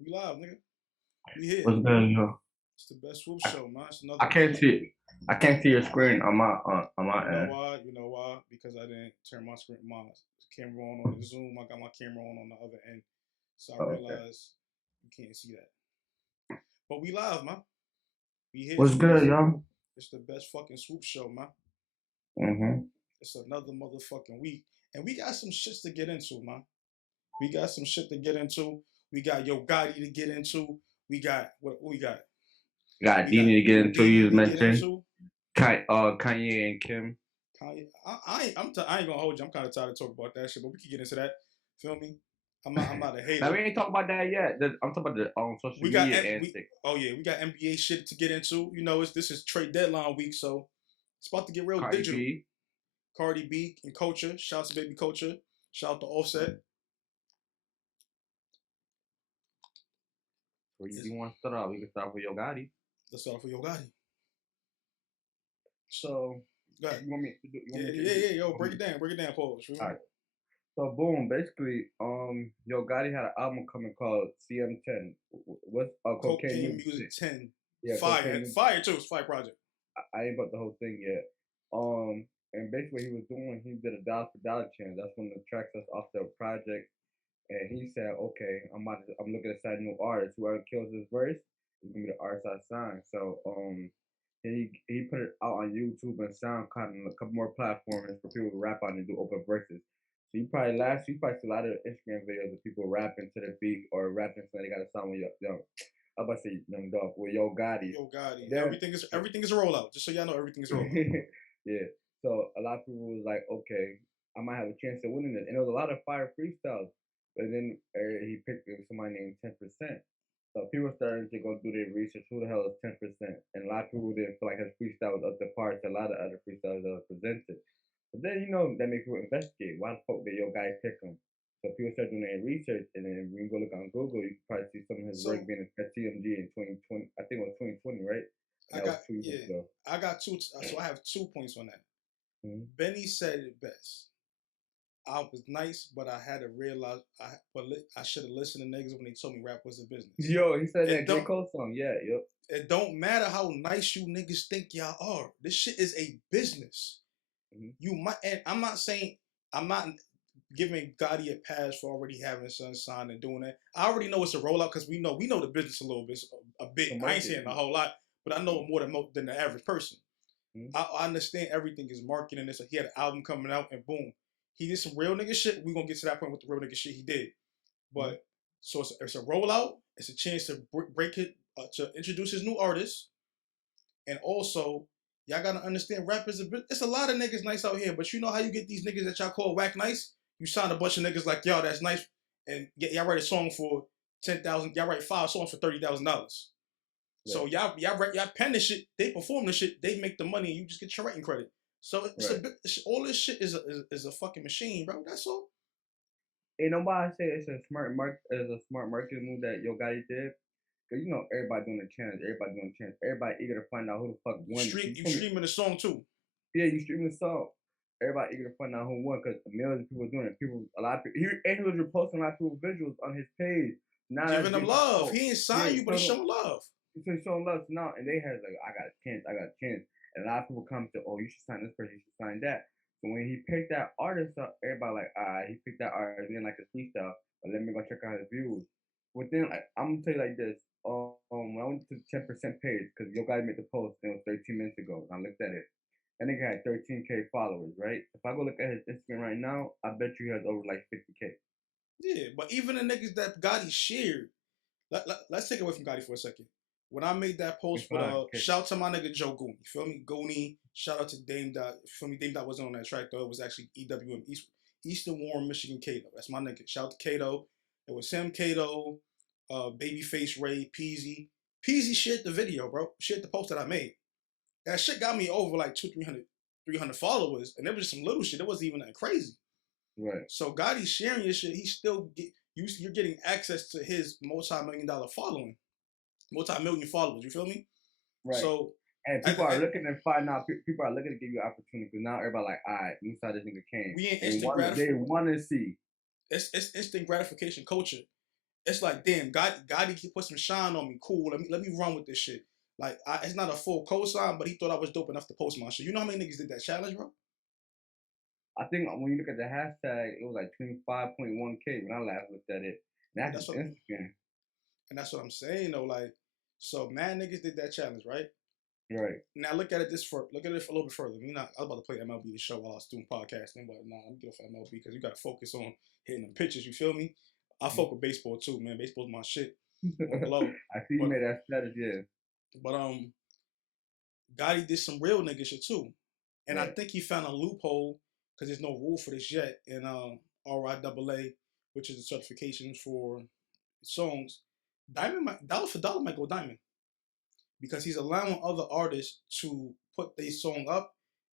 We live, nigga. We here. What's good, yo? It's the best Swoops Show, man. It's another I can't week. see. I can't see your screen on my You know end. why? You know why? Because I didn't turn my camera on the Zoom. I got my camera on the other end, so I Oh, okay. realized you can't see that. But we live, man. We here. What's good, yo? It's the best fucking Swoops Show, man. Mhm. It's another motherfucking week, and we got some shits to get into, man. We got some shit to get into. We got Yo Gotti to get into. We got what we got. Got We got Dini to get into. Dini You to get mentioned into. Kanye and Kim. Kanye, I ain't gonna hold you. I'm kind of tired of talking about that shit, but we can get into that. Feel me? I'm not a hater. Now we ain't talking about that yet. I'm talking about the social media antics. We got NBA shit to get into. You know, this is trade deadline week, so it's about to get real Cardi digital. B. Cardi B and Culture. Shout out to Baby Culture. Shout out to Offset. Where you want to start off? We can start with Yo Gotti. Let's start off with Yo Gotti. So, go ahead. You want me to do? Yeah. Yo, break it down, pause. All right. So boom, basically, Yo Gotti had an album coming called CM10. What's Cocaine Music 10. Yeah, fire too. It's fire project. I ain't about the whole thing yet. And basically what he was doing, he did a dollar for dollar challenge. That's one of the tracks that's off the project. And he said, okay, I'm looking to sign new artists. Whoever kills this verse is gonna be the artist I sign. So he put it out on YouTube and SoundCloud and a couple more platforms for people to rap on and do open verses. So you probably see a lot of Instagram videos of people rapping to the beat or rapping so they got a song with Yo. I'm about to say Young Dog with Yo Gotti. Yo Gotti. Everything is a rollout. Just so y'all know, everything is a rollout. Yeah. So a lot of people was like, okay, I might have a chance of winning this. And there was a lot of fire freestyles. But then he picked somebody named 10%. So people started to go do their research. Who the hell is 10%? And a lot of people didn't feel like his freestyle was up to par to a lot of other freestyles that were presented. But then, that makes people investigate. Why the fuck did Yo Gotti pick him? So people start doing their research, and then when you go look on Google, you can probably see some of his work being at TMG in 2020. I think it was 2020, right? I got two. So I have 2 points on that. Mm-hmm. Benny said it best. I was nice, but I had to realize I should have listened to niggas when they told me rap was a business. Yo, he said that J. Cole song. Yeah, yep. It don't matter how nice you niggas think y'all are. This shit is a business. Mm-hmm. You might, and I'm not giving Gotti a pass for already having son signed and doing that. I already know it's a rollout because we know the business a little bit, a bit. I ain't saying a whole lot, but I know more than the average person. Mm-hmm. I understand everything is marketing. This, he had an album coming out, and boom, he did some real nigga shit. We're gonna get to that point with the real nigga shit he did. But so it's a rollout. It's a chance to break it, to introduce his new artists, and also y'all gotta understand rap is it's a lot of niggas nice out here. But you know how you get these niggas that y'all call whack nice? You sign a bunch of niggas like y'all that's nice, and y'all write a song for $10,000. Y'all write 5 songs for $30,000. Yeah. So y'all pen this shit. They perform this shit. They make the money. And you just get your writing credit. So all this shit is a fucking machine, bro. That's all. Ain't nobody say it's a smart marketing move that Yo Gotti did. Cause everybody doing a chance. Everybody eager to find out who the fuck won. You streaming the song too. Yeah, you streaming the song. Everybody eager to find out who won because millions of people doing it. A lot of people. He was reposting a lot of people's visuals on his page. Now giving them love. He ain't signed you, but he's showing love. He's showing love now, and they had like, I got a chance. And a lot of people come to, oh, you should sign this person, you should sign that. So when he picked that artist up, everybody like, he picked that artist, he didn't like his freestyle, but let me go check out his views. Within, I'm gonna tell you like this. When I went to the 10% page, because Yo Gotti made the post, it was 13 minutes ago, and I looked at it. That nigga had 13K followers, right? If I go look at his Instagram right now, I bet you he has over like 50K. Yeah, but even the niggas that Gotti shared, let's take it away from Gotti for a second. When I made that post with shout out to my nigga Joe Gooney, you feel me? Gooney, shout out to Dame Dot, you feel me? Dame Dot wasn't on that track though. It was actually EWM, Eastern Warren, Michigan Kato. That's my nigga. Shout out to Kato. It was him, Kato, Babyface Ray, Peasy. Peasy shared the video, bro. Shared the post that I made. That shit got me over like 300 followers, and it was just some little shit. It wasn't even that crazy. Right. So Gotti's sharing your shit. He still you're getting access to his multi-million-dollar following. Multi-million followers, you feel me? Right. So and people are looking to find out. People are looking to give you opportunity because now everybody like, all right, you saw this nigga came. We in instant gratification. They want to see. It's instant gratification culture. it's like, damn, Gotti can put some shine on me. Cool, let me run with this shit. Like, it's not a full cosign, but he thought I was dope enough to post my shit. You know how many niggas did that challenge, bro? I think when you look at the hashtag, it was like 25.1K when I last looked at it. And that's That's just what, Instagram. and that's what I'm saying though. Like, so mad niggas did that challenge, right? Right. Now look at it look at it a little bit further. I was about to play MLB the show while I was doing podcasting, but nah, I'm good for MLB because you got to focus on hitting them pitches. You feel me? I fuck with baseball too, man. Baseball's my shit. On the low. I see you made that strategy. Yeah. But Gotti did some real nigga shit too, and Right. I think he found a loophole because there's no rule for this yet in RIAA, which is the certification for songs. Dollar for Dollar might go diamond because he's allowing other artists to put their song up,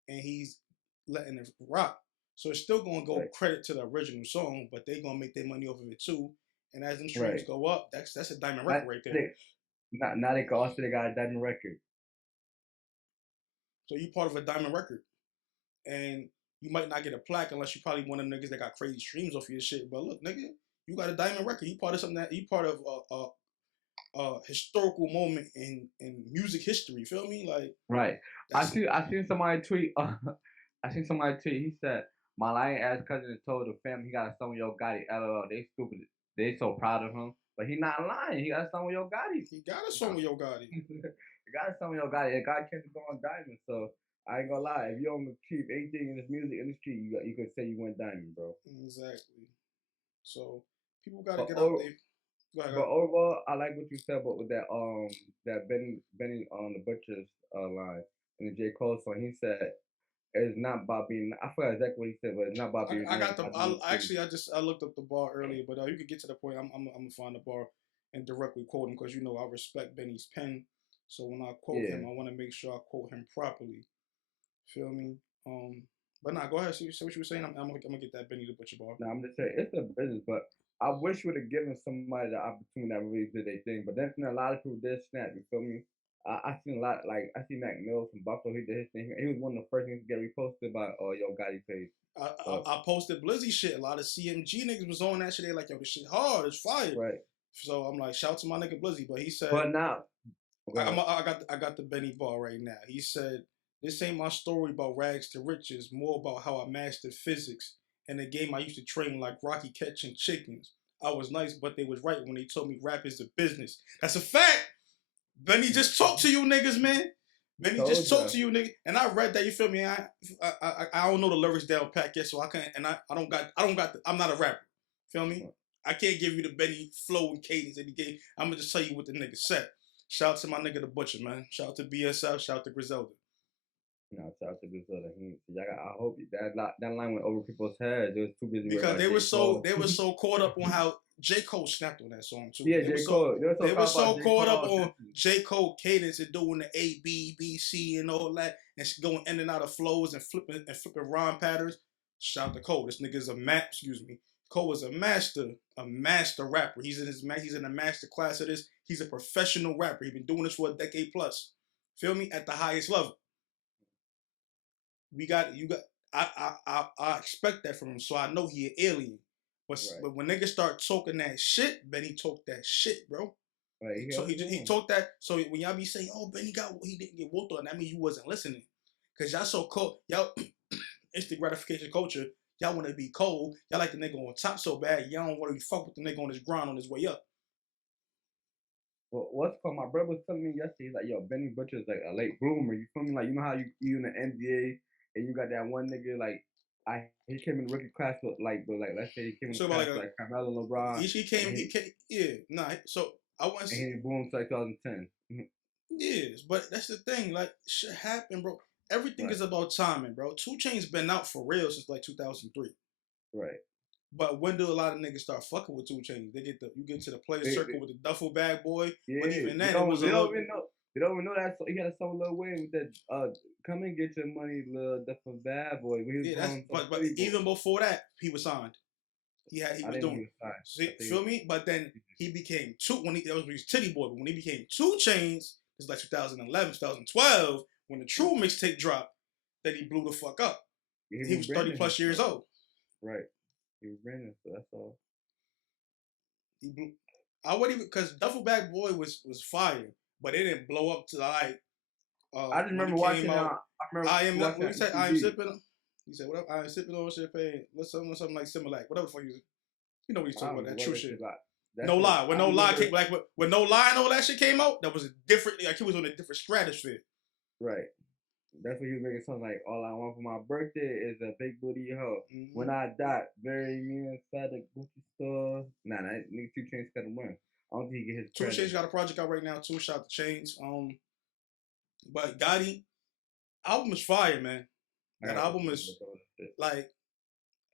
and he's letting it rock. So it's still gonna go Right. credit to the original song, but they gonna make their money off of it too. And as them streams Right. go up, that's a diamond record right there. Now they can also they got a diamond record. So you part of a diamond record, and you might not get a plaque unless you probably one of them niggas that got crazy streams off your shit. But look, nigga, you got a diamond record. You part of something that you part of a historical moment in music history. You feel me? Like, right. I seen somebody tweet. I seen somebody tweet. He said, "My lying ass cousin told the family he got a son with Yo Gotti. LOL. They stupid. They so proud of him, but he not lying. He got a son with Yo Gotti. He got a song with Yo Gotti. He got a son with Yo Gotti. And God can't go on diamond. So I ain't gonna lie. If you don't achieve anything in this music industry, you could say you went diamond, bro. Exactly. So people got to get But out there. Go ahead. overall, I like what you said about with that Benny on the Butcher's line in the J. Cole song. He said it's not about being. I forgot exactly what he said, but it's not about being. I got the. I looked up the bar earlier, but you could get to the point. I'm gonna find the bar and directly quote him because I respect Benny's pen. So when I quote him, I want to make sure I quote him properly. Feel me? But nah, go ahead. See what you were saying. I'm gonna get that Benny the Butcher bar. No, I'm just saying it's a business, but I wish we would have given somebody the opportunity that really did their thing. But definitely a lot of people did snap. You feel me? I seen a lot. Like I see Mac Mills from Buffalo. He did his thing. He was one of the first things to get reposted by Yo Gotti page. I posted Blizzy shit. A lot of CMG niggas was on that shit. They like, yo, this shit hard. It's fire. Right. So I'm like, shout to my nigga Blizzy. But he said, but now, I got the Benny bar right now. He said, this ain't my story about rags to riches. More about how I mastered physics. In the game, I used to train like Rocky catching chickens. I was nice, but they was right when they told me rap is a business. That's a fact. Benny just talked to you niggas, man. Benny just talked to you niggas, and I read that. You feel me? I don't know the lyrics down pat yet, so I can't. And I don't got. I'm not a rapper. Feel me? I can't give you the Benny flow and cadence that he gave. I'm gonna just tell you what the nigga said. Shout out to my nigga the Butcher, man. Shout out to BSF. Shout out to Griselda. No, shout out to Griselda. I hope that line went over people's heads. It was too busy because they were so caught up on how J. Cole snapped on that song too. Yeah, J. Cole. They were so caught up on J. Cole cadence and doing the A, B, B, C and all that, and going in and out of flows and flipping rhyme patterns. Shout out to Cole. This nigga's Cole is a master rapper. He's in a master class of this. He's a professional rapper. He's been doing this for a decade plus. Feel me? At the highest level. I expect that from him, so I know he an alien. But when niggas start talking that shit, Benny talked that shit, bro. Right, so he talked that. So when y'all be saying, "Oh, Benny he didn't get whooped on," that means you wasn't listening, cause y'all so cold. Y'all instant gratification culture. Y'all want to be cold. Y'all like the nigga on top so bad. Y'all don't want to fuck with the nigga on his grind on his way up. Well, what's called? My brother was telling me yesterday, he's like, "Yo, Benny Butcher's like a late bloomer." You feel me? Like, you know how you in the NBA. And you got that one nigga he came in the rookie class with let's say he came in the class like Carmelo LeBron. He came so I want to see. And he boomed like 2010. Yes, but that's the thing. Like, shit happened, bro. Everything is about timing, bro. 2 Chainz been out for real since like 2003. Right. But when do a lot of niggas start fucking with 2 Chainz? You get to the player circle with the duffel bag boy. Yeah, but even then, it was a little. They don't even know that. So he got a song Lil Wayne with that. Come and get your money, Lil Duffel Bad Boy. But even before that, he was signed. He was doing. Feel me? But then he became that was Titty Boy. But when he became 2 Chainz, it's like 2011, 2012, when the True mixtape dropped, that he blew the fuck up. Yeah, he was 30 plus years old. Right. He was Brandon, so that's all. He blew. I wouldn't even because Duffel Bag Boy was fire, but it didn't blow up to like. I just When remember it came watching out, I remember I am not. watching When on he said I am TV. sipping, he said whatever. I am sipping on champagne. Let's something like Similac. Whatever the fuck you know what he's I talking don't about. know That what true that shit. shit like. No lie. When I no lie remember came, like when no lie and all that shit came out, that was a different. Like he was on a different stratosphere. right. That's what he was making something like, all I want for my birthday is a big booty hoe. Mm-hmm. When I die, bury me inside the Gucci store. Nah, that nigga 2 Chainz got him run. I don't think he get his 2 credit. Chainz got a project out right now. 2 Shot the Chains. But Gotti album is fire, man. That album is like,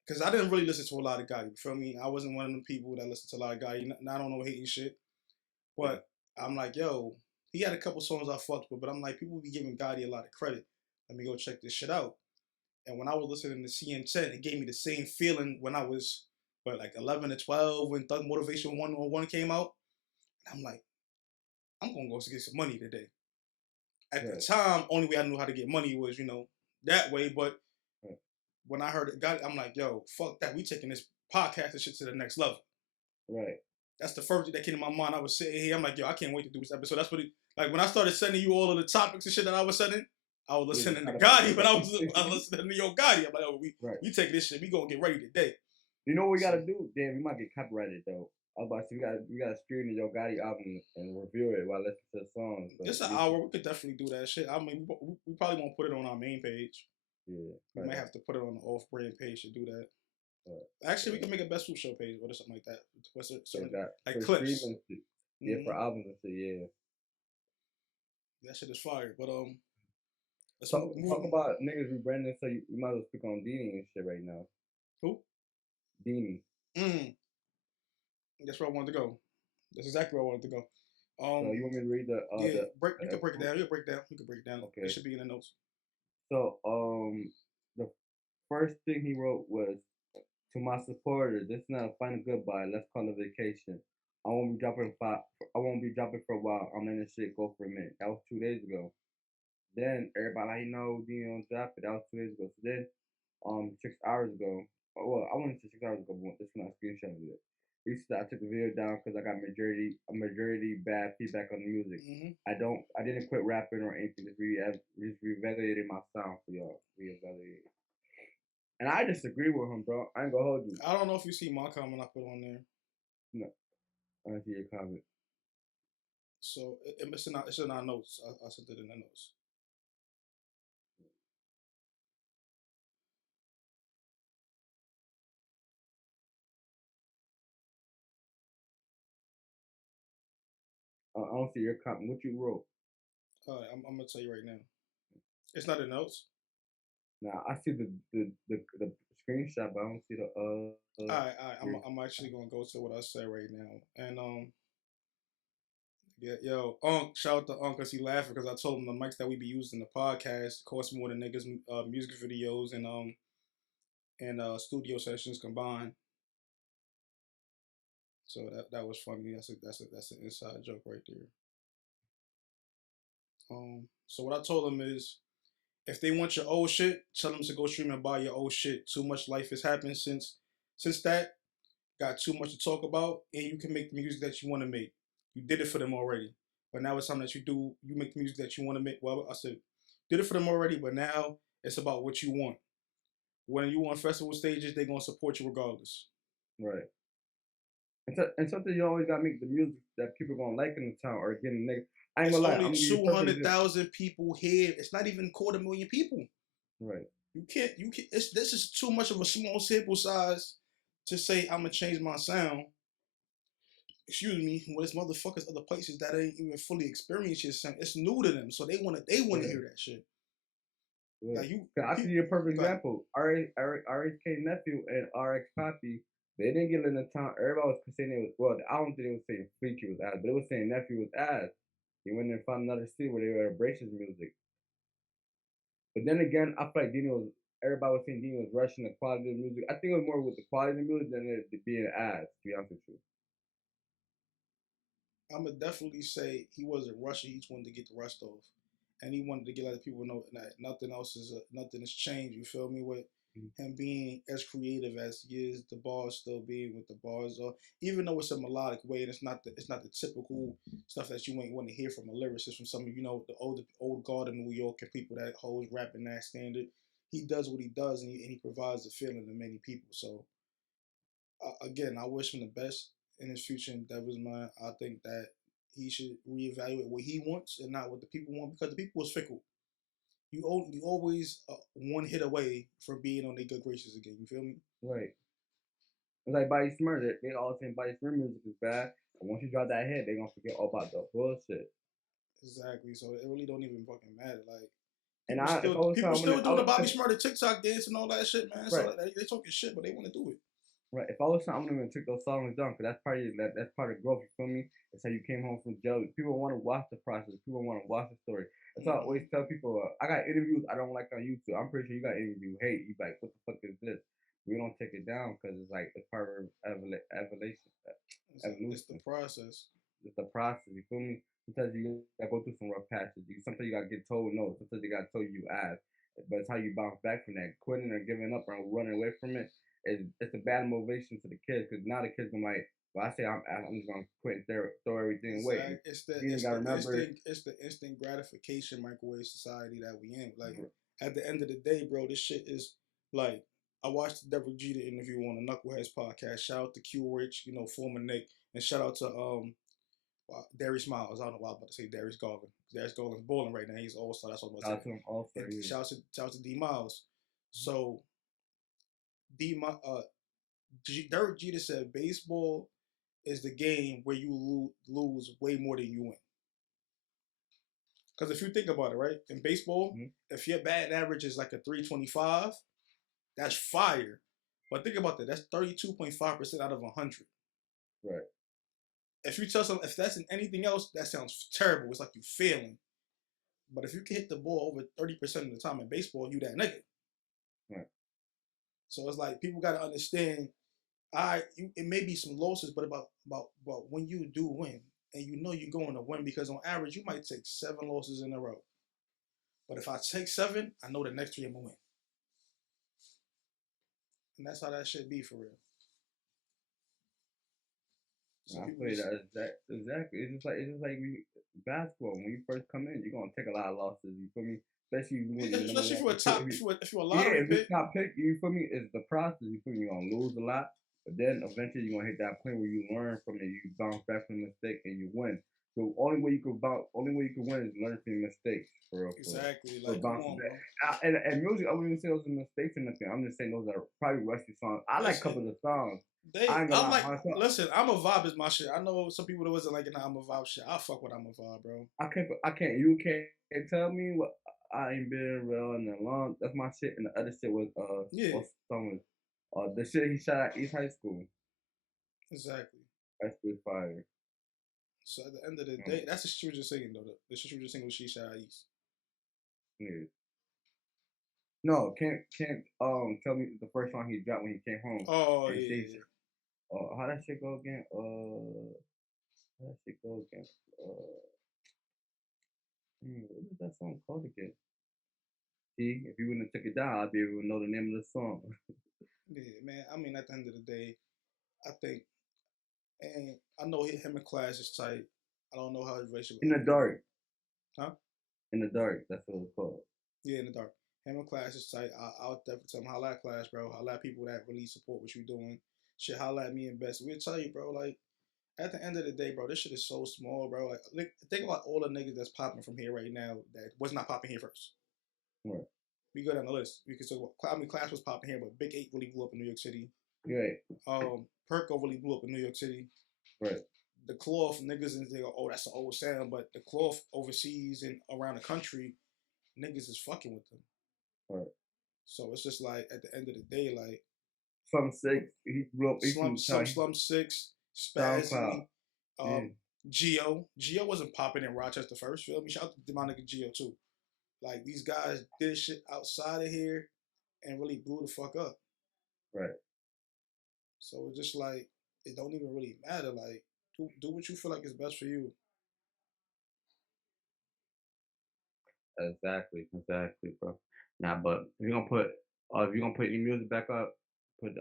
cause I didn't really listen to a lot of Gotti. You feel me? I wasn't one of them people that listened to a lot of Gotti. I don't know hating shit, but I'm like, yo, he had a couple songs I fucked with, but I'm like, people be giving Gotti a lot of credit. Let me go check this shit out. And when I was listening to CM10, it gave me the same feeling when I was, like 11 or 12 when Thug Motivation 101 came out. I'm like, I'm gonna go get some money today. At the time, only way I knew how to get money was, that way. But when I heard it, I'm like, yo, fuck that. We taking this podcast and shit to the next level. Right. That's the first thing that came to my mind. I was sitting here, I'm like, yo, I can't wait to do this episode. That's what like when I started sending you all of the topics and shit that I was sending, I was listening to Gotti, but I was listening to your Gotti. I'm like, oh, we take this shit. We gonna get ready today. You know what we gotta do? Damn, we might get copyrighted though. I was about to say we gotta stream the Yo Gotti album and review it while listening to the songs. It's an hour. We could definitely do that shit. I mean, we probably won't put it on our main page. Yeah. We might have to put it on the off-brand page to do that. Actually, we can make a Best Swoops Show page or something like that. What's it? Like clips. Yeah, for albums and shit. Yeah. That shit is fire. But let's talk about niggas rebranding. So you might as well speak on Dini and shit right now. Who? Dini. That's where I wanted to go. That's exactly where I wanted to go. So you want me to read the? You can break it down. You can break it down. Okay. It should be in the notes. So the first thing he wrote was, "To my supporters, this is not a final goodbye. Let's call it a vacation. I won't be dropping for a while. I'm letting this shit go for a minute." That was 2 days ago. Then everybody like, Dini don't drop it. That was 2 days ago. So then 6 hours ago. Well, I wouldn't say 6 hours ago, but this when I screenshotted it. He said I took the video down because I got majority bad feedback on the music. Mm-hmm. I didn't quit rapping or anything. Just reevaluated my sound for y'all. Reevaluate. And I disagree with him, bro. I ain't gonna hold you. I don't know if you see my comment I put on there. No, I don't see your comment. So it's in our notes. I sent it in the notes. I don't see your comment. What you wrote? I'm gonna tell you right now. It's not in the notes. Nah, I see the screenshot, but I don't see the All right. I'm actually gonna go to what I said right now, and yeah, yo, shout out to cause he laughing because I told him the mics that we be using in the podcast cost more than niggas music videos and studio sessions combined. So that was funny. That's an inside joke right there. So what I told him is, if they want your old shit, tell them to go stream and buy your old shit. Too much life has happened since that. Got too much to talk about, and you can make the music that you want to make. You did it for them already, but now it's time that you make the music that you want to make. Well, I said, did it for them already, but now it's about what you want. When you on festival stages, they're gonna support you regardless. Right. And something you always gotta make the music that people gonna like in the town or getting niggas. I ain't gonna lie. Only 200,000 people here. It's not even 250,000 people. Right. You can't. This is too much of a small sample size to say I'm gonna change my sound. Excuse me. When it's motherfuckers other places that ain't even fully experienced your sound. It's new to them, so they wanna hear that shit. Yeah. Like I see a perfect example. RHK Nephew and RX Poppy. They didn't get in the town. Everybody was saying it was, well, I don't think it was saying Freaky was ass, but it was saying Nephew was ass. He went and found another city where they were embracing music. But then again, I feel like everybody was saying Dini was rushing the quality of the music. I think it was more with the quality of the music than it being ass, to be honest with you. I'm going to definitely say he wasn't rushing. He just wanted to get the rust off. And he wanted to get other people know that nothing has changed. You feel me? him being as creative as he is, the bars still being what the bars are, even though it's a melodic way and it's not the typical stuff that you ain't want to hear from a lyricist, from some of the old guard in New York and people that holds rapping that standard. He does what he does, and he provides a feeling to many people. So again, I wish him the best in his future endeavors, man. I think that he should reevaluate what he wants and not what the people want, because the people is fickle. You always one hit away from being on their good graces again. You feel me? Right. It's like Body Smurr. They all saying Body Smurr music is bad, but once you drop that hit, they gonna forget all about the bullshit. Exactly. So it really don't even fucking matter. Like And people still doing the Bobby Smurder TikTok dance and all that shit, man. Right. So they talking shit, but they want to do it. Right. If I was something, I'm gonna take those songs down, because that's part of growth. You feel me? It's how you came home from jail. People want to watch the process. People want to watch the story. That's why I always tell people. I got interviews I don't like on YouTube. I'm pretty sure you got interview hate. You like, what the fuck is this? We don't take it down because it's like it's part of evolution. It's the process. It's the process. You feel me? Sometimes you gotta go through some rough patches. Sometimes you gotta get told no. Sometimes you gotta tell you ass. But it's how you bounce back from that. Quitting or giving up or running away from it. It's a bad motivation to the kids, because now the kids gonna like, well, I say I'm just gonna quit and throw everything away. It's the instant gratification microwave society that we in. Like at the end of the day, bro, this shit is like, I watched the Derek Jeter interview on the Knuckleheads podcast. Shout out to Q Rich, former Nick, and shout out to Darius Miles. I don't know why I'm about to say Darius Garland. Darius Garland's balling right now. He's all star. That's what I'm about to say. Shout out to D Miles. So Derek Jeter said baseball is the game where you lose way more than you win. Because if you think about it, right, in baseball, if your batting average is like a 325, that's fire. But think about that. That's 32.5% out of 100. Right. If you tell someone, if that's in anything else, that sounds terrible. It's like you failing. But if you can hit the ball over 30% of the time in baseball, you that nigga. Right. So it's like people got to understand. It may be some losses, but about when you do win, and you're going to win, because on average you might take 7 losses in a row. But if I take 7, I know the next 3 I'm gonna win, and that's how that should be for real. So I play that exactly. It's just like basketball. When you first come in, you're gonna take a lot of losses. You feel me? Especially if you're a top, if you're a lottery pick. If top pick, you feel me? It's the process. You feel me? You're gonna lose a lot, but then eventually you're gonna hit that point where you learn from it. You bounce back from the mistake and you win. So only way you can win is learn from your mistakes. For real. Exactly. So like, come on, bro. And music, I wouldn't even say those are mistakes or nothing. I'm just saying those are probably rusty songs. I like a couple of the songs. Listen, I'm a vibe is my shit. I know some people that wasn't like it. I'm a vibe shit. I fuck with I'm a vibe, bro. You can't tell me what I ain't been real in a long. That's my shit. And the other shit was what song was the shit he shot at East High School. Exactly. That's good fire. So at the end of the day, that's the shit you were just singing though. The shit you were just singing was she shot at East. Yeah. No, can't tell me the first song he dropped when he came home. Oh yeah. How that shit go again? What is that song called again? See, if you wouldn't have took it down, I'd be able to know the name of the song. Yeah, man. I mean, at the end of the day, I think, and I know him and Class is tight. I don't know how his relationship. In the Dark. Huh? In the Dark. That's what it's called. Yeah, In the Dark. Him and Class is tight. I'll definitely tell him, holla at Class, bro. Holla at people that really support what you're doing. Shit, holla at me and Best. We'll tell you, bro. Like, at the end of the day, bro, this shit is so small, bro. Like think about all the niggas that's popping from here right now that was not popping here first. Right. We go down the list. We can talk about. I mean, Class was popping here, but Big 8 really blew up in New York City. Right. Perko really blew up in New York City. Right. The Cloth niggas and they go, oh, that's an old sound, but the Cloth overseas and around the country, niggas is fucking with them. Right. So it's just like at the end of the day, like Slum 6, he blew up. Slum 6, Spazzy, Geo wasn't popping in Rochester first. Feel me? Shout out to my nigga Geo too. Like these guys did shit outside of here and really blew the fuck up. Right. So it's just like it don't even really matter. Like do what you feel like is best for you. Exactly, bro. Nah, but if you're gonna put If you gonna put your music back up, put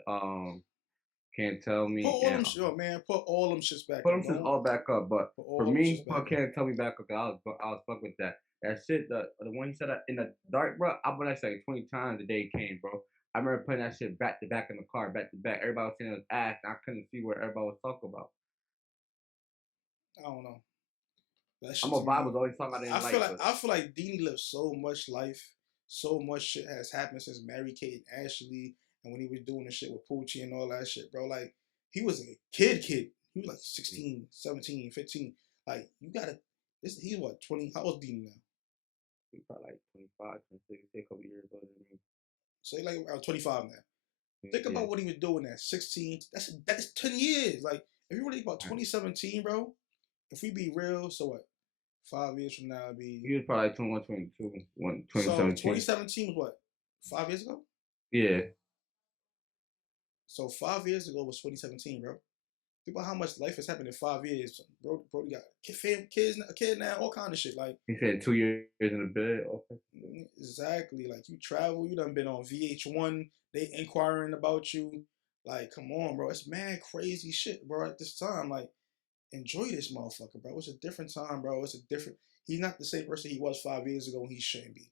Can't Tell Put Me all and them shit, man. Put all them shits back put up. them shits Don't all back up. But put for all them me, shits back put up. Can't Tell Me back up. 'Cause I was fuck with that. That shit, the one he said that in the dark, bro. I put that shit like 20 times the day it came, bro. I remember putting that shit back to back in the car, back to back. Everybody was saying it was ass, and I couldn't see what everybody was talking about. I don't know. That I'm shit a to vibe me. was always something I didn't like, but I feel like Dini lived so much life, so much shit has happened since Mary Kate and Ashley, and when he was doing the shit with Poochie and all that shit, bro. Like he was a kid. He was like 16, 17, 15. Like you gotta. He's what 20? How old Dini now? he probably like 25, 26, a couple years older than me. So he like around 25 now. Think Yeah, about what he was doing at 16. That's 10 years. Like if you really think about right. 2017, bro. If we be real, so what? 5 years from now, it'd be He was probably like 21, 22, so 2017. 2017 was what? 5 years ago. Yeah, So 5 years ago was 2017, bro. Think about how much life has happened in 5 years, bro. Bro, you got kids, a kid now, all kind of shit. Like he said 2 years in the bed. Okay. exactly, like you travel, you done been on VH1. They inquiring about you. Like, come on, bro. It's mad crazy shit, bro. At this time, like, enjoy this motherfucker, bro. It's a different time, bro. It's a different. He's not the same person he was 5 years ago, and he shouldn't be.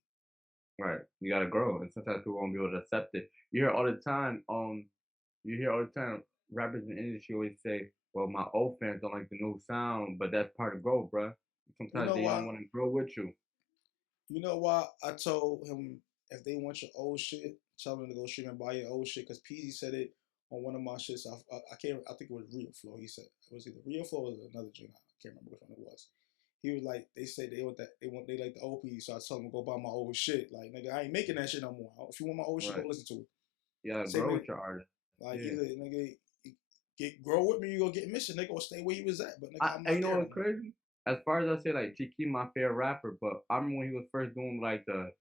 Right. You gotta grow, and sometimes people won't be able to accept it. You hear all the time rappers in the industry always say, "Well, my old fans don't like the new sound," but that's part of growth, bruh. You Sometimes know they don't why? want to grow with you. You know why I told him if they want your old shit, tell them to go stream and buy your old shit. Cause Peasy said it on one of my shits. I can't. I think it was Rio Flow. He said it was either Rio Flow or another joint. I can't remember which one it was. He was like, they say they want that. They like the old piece. So I told him to go buy my old shit. Like nigga, I ain't making that shit no more. If you want my old shit, go Right. listen to it. You gotta Same grow nigga, with your artist. like Yeah. either nigga grow with me, you gonna get missing. Nigga, or stay where you was at. But nigga, I'm And not you know there no what's more. crazy? As far as I say, like Chiqui, my favorite rapper, but I remember when he was first doing like the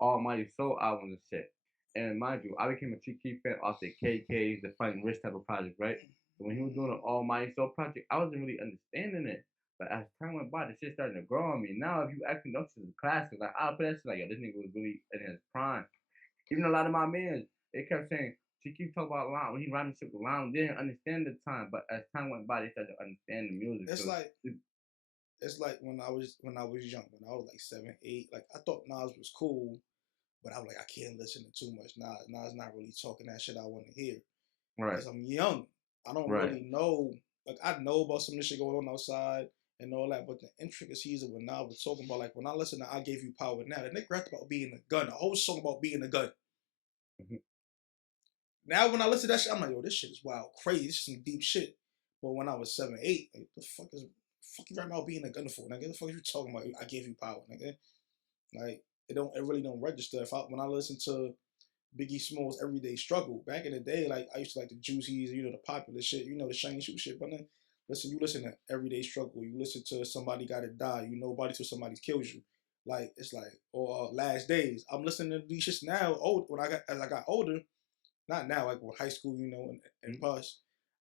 Almighty Soul albums and shit. And mind you, I became a Chiqui fan off the KK's, the Fighting Rich type of project, right? So when he was doing the Almighty Soul project, I wasn't really understanding it. But as time went by, the shit starting to grow on me. Now, if you ask me, those shit is classics. Like I'll play that shit like, yo, this nigga was really in his prime. Even a lot of my men, they kept saying, she keep talking about Lon. When he rhyming shit with Lon, they didn't understand the time. But as time went by, they started to understand the music. It's So like when I was young, when I was like 7, 8. Like I thought Nas was cool, but I was like, I can't listen to too much Nas. Nas not really talking that shit I want to hear right, because I'm young. I don't right, really know. Like I know about some of this shit going on outside and all that, but the intricacies of what Nas was talking about, like when I listen to "I Gave You Power," now the nigga rapped about being a gun, a whole song about being a gun. mhm, Now when I listen to that shit, I'm like, yo, this shit is wild, crazy. This is some deep shit. But when I was 7, 8, like, the fuck you rapping about being a gun for, nigga? The fuck you talking about? I gave you power, nigga. Like it really don't register. When I listen to Biggie Smalls Everyday Struggle, back in the day, like I used to like the Juicies, the popular shit, the Shane Shoot shit. But then you listen to Everyday Struggle, you listen to Somebody Gotta Die, Nobody Till Somebody Kills You. Like it's like or Last Days. I'm listening to these shits now. As I got older, not now, like with high school, and mhm. bus.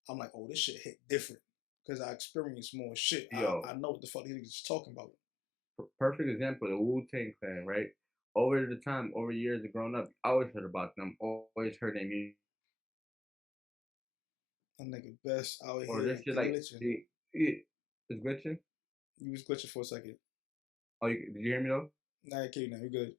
I'm like, oh, this shit hit different because I experienced more shit. Yo, I know what the fuck these niggas talking about. perfect example, the Wu-Tang Clan, right? Over the time, over years of growing up, I always heard about them, always heard their music. That nigga best out Or here this shit like, glitching. it's glitching. You was glitching for a second. Oh, did you hear me though? Nah, okay, now you good.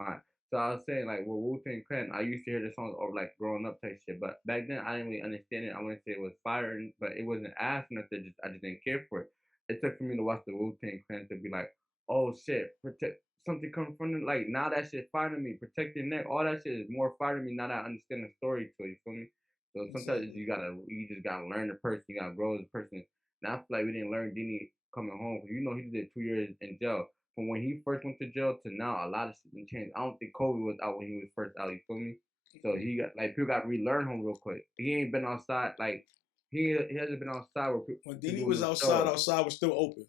Alright. So I was saying, like, with Wu-Tang Clan, I used to hear the songs over, like, growing up type shit, but back then, I didn't really understand it. I wouldn't say it was fire, but it wasn't ass nothing, I just didn't care for it. It took for me to watch the Wu-Tang Clan to be like, oh, shit, protect, something coming from it, like, now that shit fire to me, protect your neck, all that shit is more fire to me now that I understand the story to you, feel me? So sometimes Exactly. you just gotta learn the person, you gotta grow as a person. Now I feel like we didn't learn Dini coming home, because he did 2 years in jail from when he first went to jail to now, a lot of shit changed. I don't think Kobe was out when he was first out. You feel me? So he got like people got to relearn him real quick. He ain't been outside like he hasn't been outside When to Dini do was no outside, shows. outside was still open.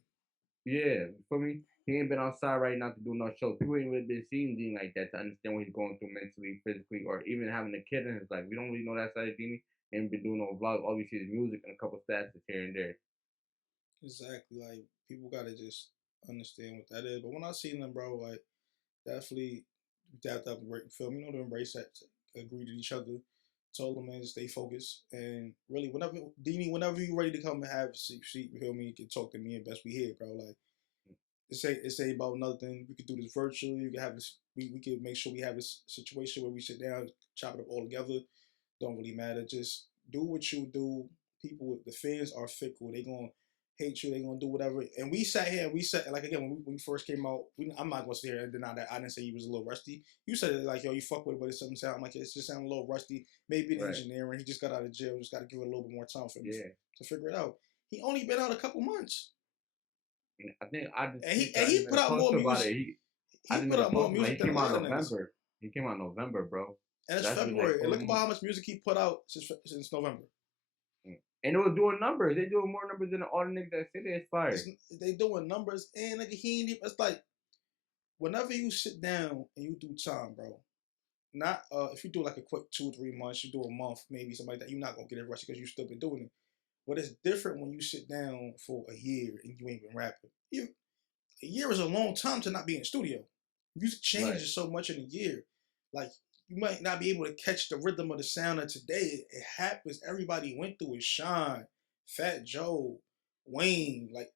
Yeah, you feel me? He ain't been outside right now to do no shows. People ain't really been seeing Dean like that to understand what he's going through mentally, physically, or even having a kid in his life. We don't really know that side of Dean. He ain't been doing no vlogs. All we see is music and a couple stats here and there. Exactly. Like people gotta just understand what that is. But when I seen them, bro, like definitely dapped up, film, you know, to embrace that, agree to each other. Told them, man, stay focused. And really, whenever you ready to come and have a seat, you feel me, you can talk to me and best we here, bro. Like, it's ain't about nothing. We could do this virtually. We could have this, we could make sure we have this situation where we sit down, chop it up all together. Don't really matter. Just do what you do. People, the fans are fickle. They gonna hate you. They gonna do whatever. And we sat here. We sat like again when we first came out. I'm not gonna sit here and deny that I didn't say he was a little rusty. You said it like, yo, you fuck with it, but it doesn't sound like it. It just sound a little rusty. Maybe the engineering. He just got out of jail. Just got to give it a little bit more time for him to figure it out. He only been out a couple months. I think I just and he put out more music. He put out more music than a lot of November. He came out in November, bro. And it's February. And look about how much music he put out since November. And it was doing numbers. They doing more numbers than all the niggas that say they aspire. They doing numbers, and nigga, he ain't even. It's like whenever you sit down and you do time, bro. Not if you do like a quick 2-3 months, you do a month, maybe something like that. You're not gonna get it rusty because you still been doing it. But it's different when you sit down for a year and you ain't been rapping. A year is a long time to not be in the studio. Music changes so much in a year. Like, you might not be able to catch the rhythm of the sound of today. It happens. Everybody went through it. Sean, Fat Joe, Wayne. Like,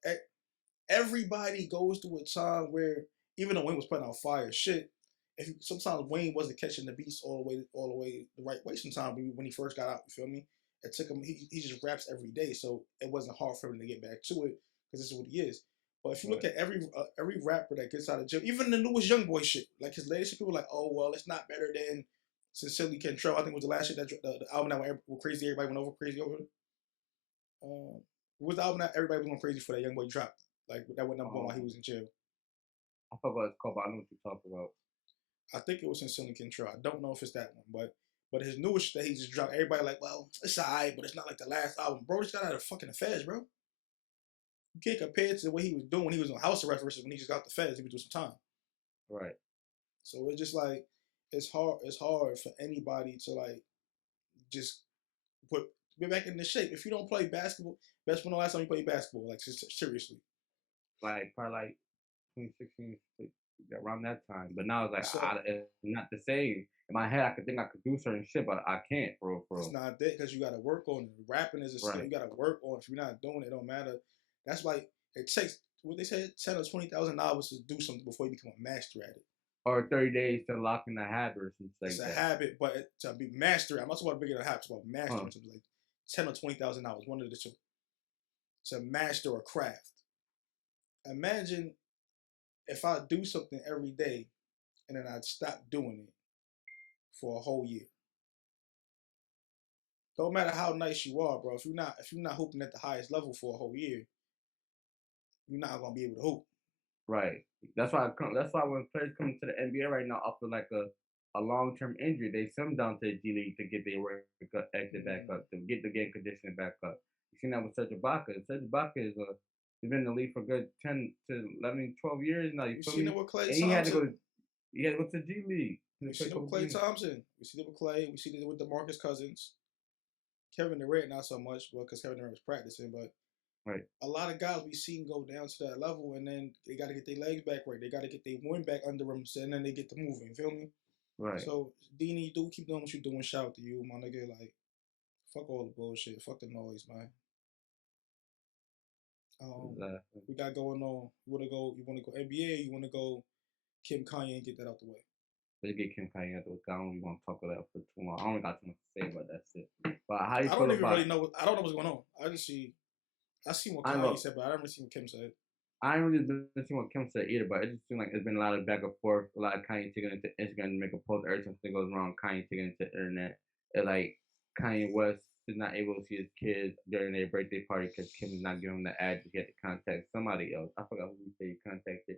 everybody goes through a time where, even though Wayne was putting out fire shit, sometimes Wayne wasn't catching the beats all the way the right way sometimes when he first got out, you feel me? It took him, he just raps every day, so it wasn't hard for him to get back to it, because this is what he is. But if you look at every rapper that gets out of jail, even the newest Young Boy shit, like his latest shit, people are like, oh, well, it's not better than Sincerely Control. I think it was the last shit, that the album that went crazy, everybody went crazy over it. What was the album that everybody was going crazy for that Young Boy dropped? Like, that went number one while he was in jail. I forgot what it's called, but I know what you're talking about. I think it was Sincerely Control. I don't know if it's that one, but his newest that he just dropped, everybody like, well, it's alright, but it's not like the last album. Bro, just got out of fucking the feds, bro. You can't compare it to what he was doing when he was on house arrest versus when he just got the feds. He was doing some time. Right. So it's just like, it's hard for anybody to like just get back into shape. If you don't play basketball, that's when the last time you played basketball, like seriously. Like probably like 2016, around that time. But now it's like it's not the same. In my head, I could think I could do certain shit, but I can't, bro. It's not that, because you got to work on it. Rapping is a skill. You got to work on it. If you're not doing it, it don't matter. That's why it takes, what they said, $10,000 or $20,000 to do something before you become a master at it. Or 30 days to lock in a habit or something like that. It's a habit, but to be master, I'm not talking about bigger than a habit, I'm talking about mastering something like $10,000 or $20,000, one of the two. To master a craft. Imagine if I do something every day and then I'd stop doing it for a whole year. Don't matter how nice you are, bro. If you're not hooping at the highest level for a whole year, you're not gonna be able to hoop. Right. That's why when players come to the NBA right now after like a long-term injury, they send down to the G League to get their work exit back up, to get the game conditioning back up. You seen that with Serge Ibaka. Serge Ibaka he's been in the league for a good 10 to 11, 12 years now. You seen it with Klay Thompson. He had to go to the G League. We see it with Klay Thompson. We see it with Klay. We see it with DeMarcus Cousins. Kevin Durant not so much, because Kevin Durant was practicing, but right. A lot of guys we seen go down to that level, and then they got to get their legs back right. They got to get their wind back under them, and then they get to moving. Feel me? Right. So, Dini, do keep doing what you're doing. Shout out to you, my nigga. Like, fuck all the bullshit. Fuck the noise, man. We got going on. You wanna go NBA? You wanna go Kim Kanye and get that out the way? Let's get Kim Kanye out the way. I don't even want to talk about that for too long. I don't got too much to say about that shit. But how you feel about? I don't even really know. I don't know what's going on. I see what Kanye said, but I haven't seen what Kim said. I ain't really been seeing what Kim said either, but it just seems like it's been a lot of back and forth. A lot of Kanye taking into Instagram to make a post every time something goes wrong. Kanye taking into the internet. And like Kanye West is not able to see his kids during their birthday party because Kim is not giving him the address. He had to contact somebody else. I forgot who he said he contacted.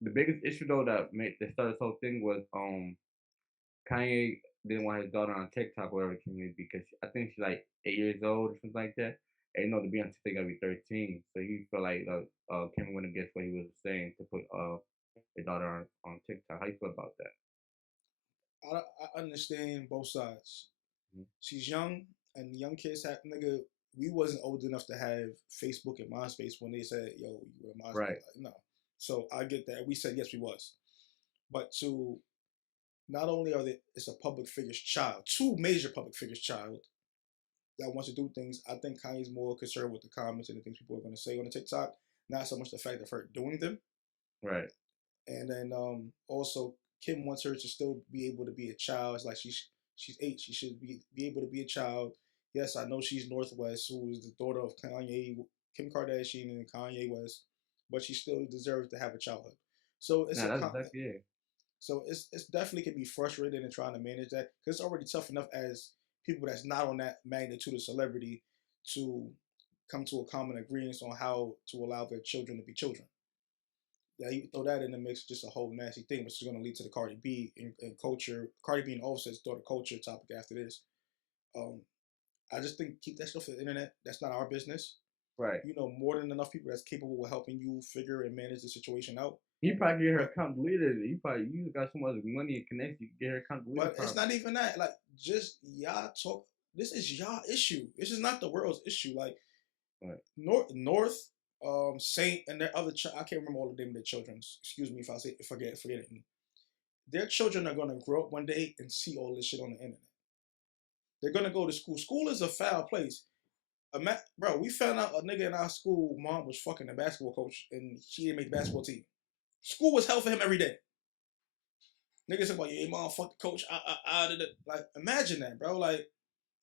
The biggest issue though that started this whole thing was Kanye didn't want his daughter on TikTok or whatever it can be, because I think she's like 8 years old or something like that. And to be on TikTok gotta be 13. So he felt like Kim went against what he was saying to put his daughter on TikTok. How you feel about that? I understand both sides. Mm-hmm. She's young, and young kids have, nigga, we wasn't old enough to have Facebook and MySpace when they said, yo, you were MySpace. Right. Like, no. So I get that. We said yes, we was. but to not only are they, it's a public figure's child, two major public figures' child that wants to do things. I think Kanye's more concerned with the comments and the things people are going to say on the TikTok, not so much the fact of her doing them. Right. And then also Kim wants her to still be able to be a child. It's like she's 8. She should be able to be a child. Yes, I know she's Northwest, who is the daughter of Kanye, Kim Kardashian, and Kanye West, but she still deserves to have a childhood. So it's Nah, that's exactly it. so it's definitely can be frustrating in trying to manage that because it's already tough enough as people that's not on that magnitude of celebrity to come to a common agreement on how to allow their children to be children. Yeah, you throw that in the mix, just a whole nasty thing, which is going to lead to the Cardi B and culture. Cardi B and Offset's daughter culture topic after this. Um, I just think keep that stuff for the internet. That's not our business. Right. You know more than enough people that's capable of helping you figure and manage the situation out. You probably get her account deleted. You got so much money and connection, you can get her account deleted. But it's not even that. Like, just y'all talk. This is y'all issue. This is not the world's issue. Like, right. North, Saint, and their other. I can't remember all the name of their children. Excuse me if I say forget it. Their children are gonna grow up one day and see all this shit on the internet. They're gonna go to school. School is a foul place. Bro, we found out a nigga in our school mom was fucking a basketball coach and she didn't make the basketball team. School was hell for him every day. Niggas say, "Well, your mom fuck the coach." Like, imagine that, bro. Like,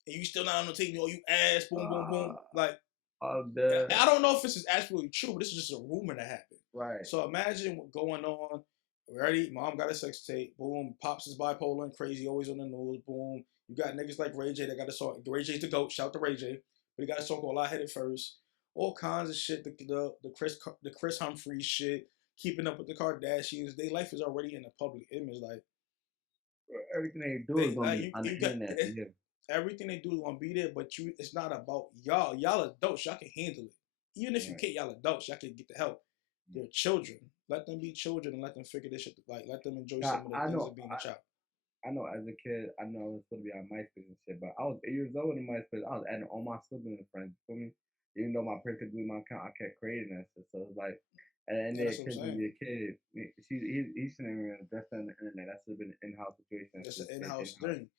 and you still not on the team. You ass, boom, boom, boom. Like, I don't know if this is absolutely true, but this is just a rumor that happened. Right. So imagine what's going on. Ready? Mom got a sex tape. Boom. Pops is bipolar and crazy, always on the news. Boom. You got niggas like Ray J that got a song. Ray J's the GOAT. Shout to Ray J. But he got a song called "I Hit It First." All kinds of shit. The Chris Humphries shit. Keeping up with the Kardashians. Their life is already in the public image. Like, everything they do is gonna be on the internet. Everything they do is gonna be there, but it's not about y'all. Y'all adults, y'all can handle it. Even if you can't, y'all adults, y'all can get the help. They're children. Let them be children and let them figure this shit. Like, let them enjoy some of the things of being a child. I know as a kid, I know I was supposed to be on MySpace and shit, but I was 8 years old in MySpace. I was adding all my siblings and friends. You feel me? Even though my parents could do my account, I kept creating that shit. So it's like, and then kid to be a kid. He shouldn't even address that on the internet. That should have been an in-house situation. That's an in-house thing.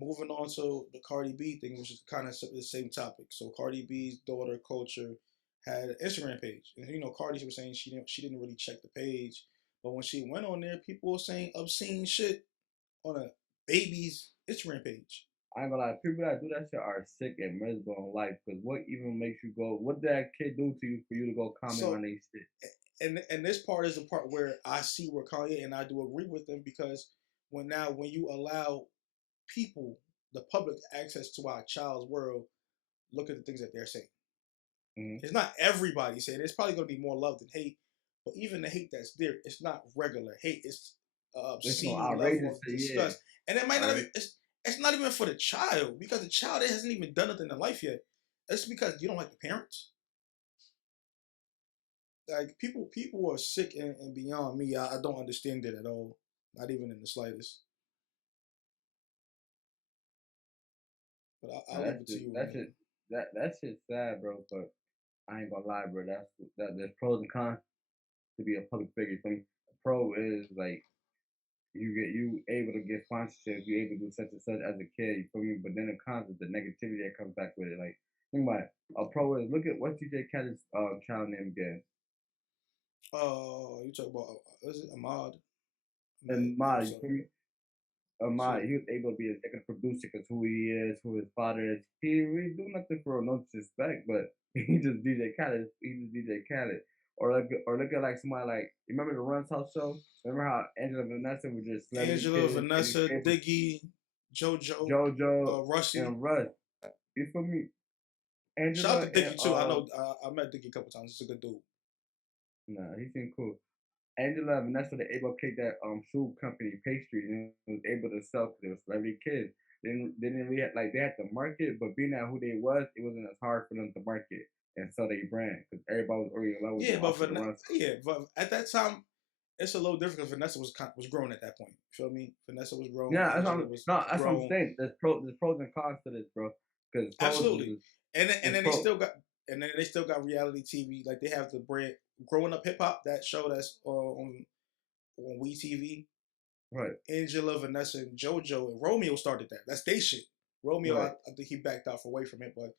Moving on to the Cardi B thing, which is kind of the same topic. So Cardi B's daughter, Culture, had an Instagram page, and you know Cardi was saying she didn't really check the page, but when she went on there, people were saying obscene shit on a baby's Instagram page. I ain't gonna lie, people that do that shit are sick and miserable in life. Because what even makes you go? What did that kid do to you for you to go comment on these shit? And this part is the part where I see where Kanye and I do agree with them, because when you allow people, the public, access to our child's world, look at the things that they're saying. Mm-hmm. It's not everybody saying it. It's probably going to be more love than hate, but even the hate that's there, it's not regular hate. It's obscene level of disgust, and it might not be. It's not even for the child, because the child hasn't even done nothing in life yet. It's because you don't like the parents. Like, people are sick and beyond me. I don't understand it at all, not even in the slightest. But I'll leave it to you. That shit's sad, bro. But I ain't gonna lie, bro. There's pros and cons to be a public figure. For me, the pro is like you able to get sponsorships, you able to do such and such as a kid. You feel me? But then the cons is the negativity that comes back with it. Like, think about it. A pro is, look at what's DJ Khaled's child name again. You talk about, is it Ahmad? Ahmad, you feel me? Ahmad, he was able to be an executive producer because who he is, who his father is. He didn't really do nothing for no disrespect, but he just DJ Khaled. He just DJ Khaled. Or look at like somebody like, you remember the Run's House show? Remember how Angela Vanessa was just Angela, Vanessa, Diggy, JoJo, Russie, and Russ. You feel me? Angela, shout out to Diggy too. I know I met Diggy a couple times. He's a good dude. Nah, he seemed cool. Angela and Vanessa, they able to take that shoe company pastry and was able to sell because they were celebrity kids. They didn't really have, like, they had to market, but being at who they was, it wasn't as hard for them to market and sell their brand because everybody was already in love with them. But at that time, it's a little different because Vanessa was grown at that point. You feel me? Vanessa was grown. Yeah, that's what I'm saying. There's pros and cons to this, bro. Because absolutely, and then they still got reality TV. Like, they have the brand Growing Up Hip Hop, that show that's on WeTV. Right. Angela, Vanessa, and JoJo, and Romeo started that. That's they shit. Romeo, Right. I think he backed out away from it, but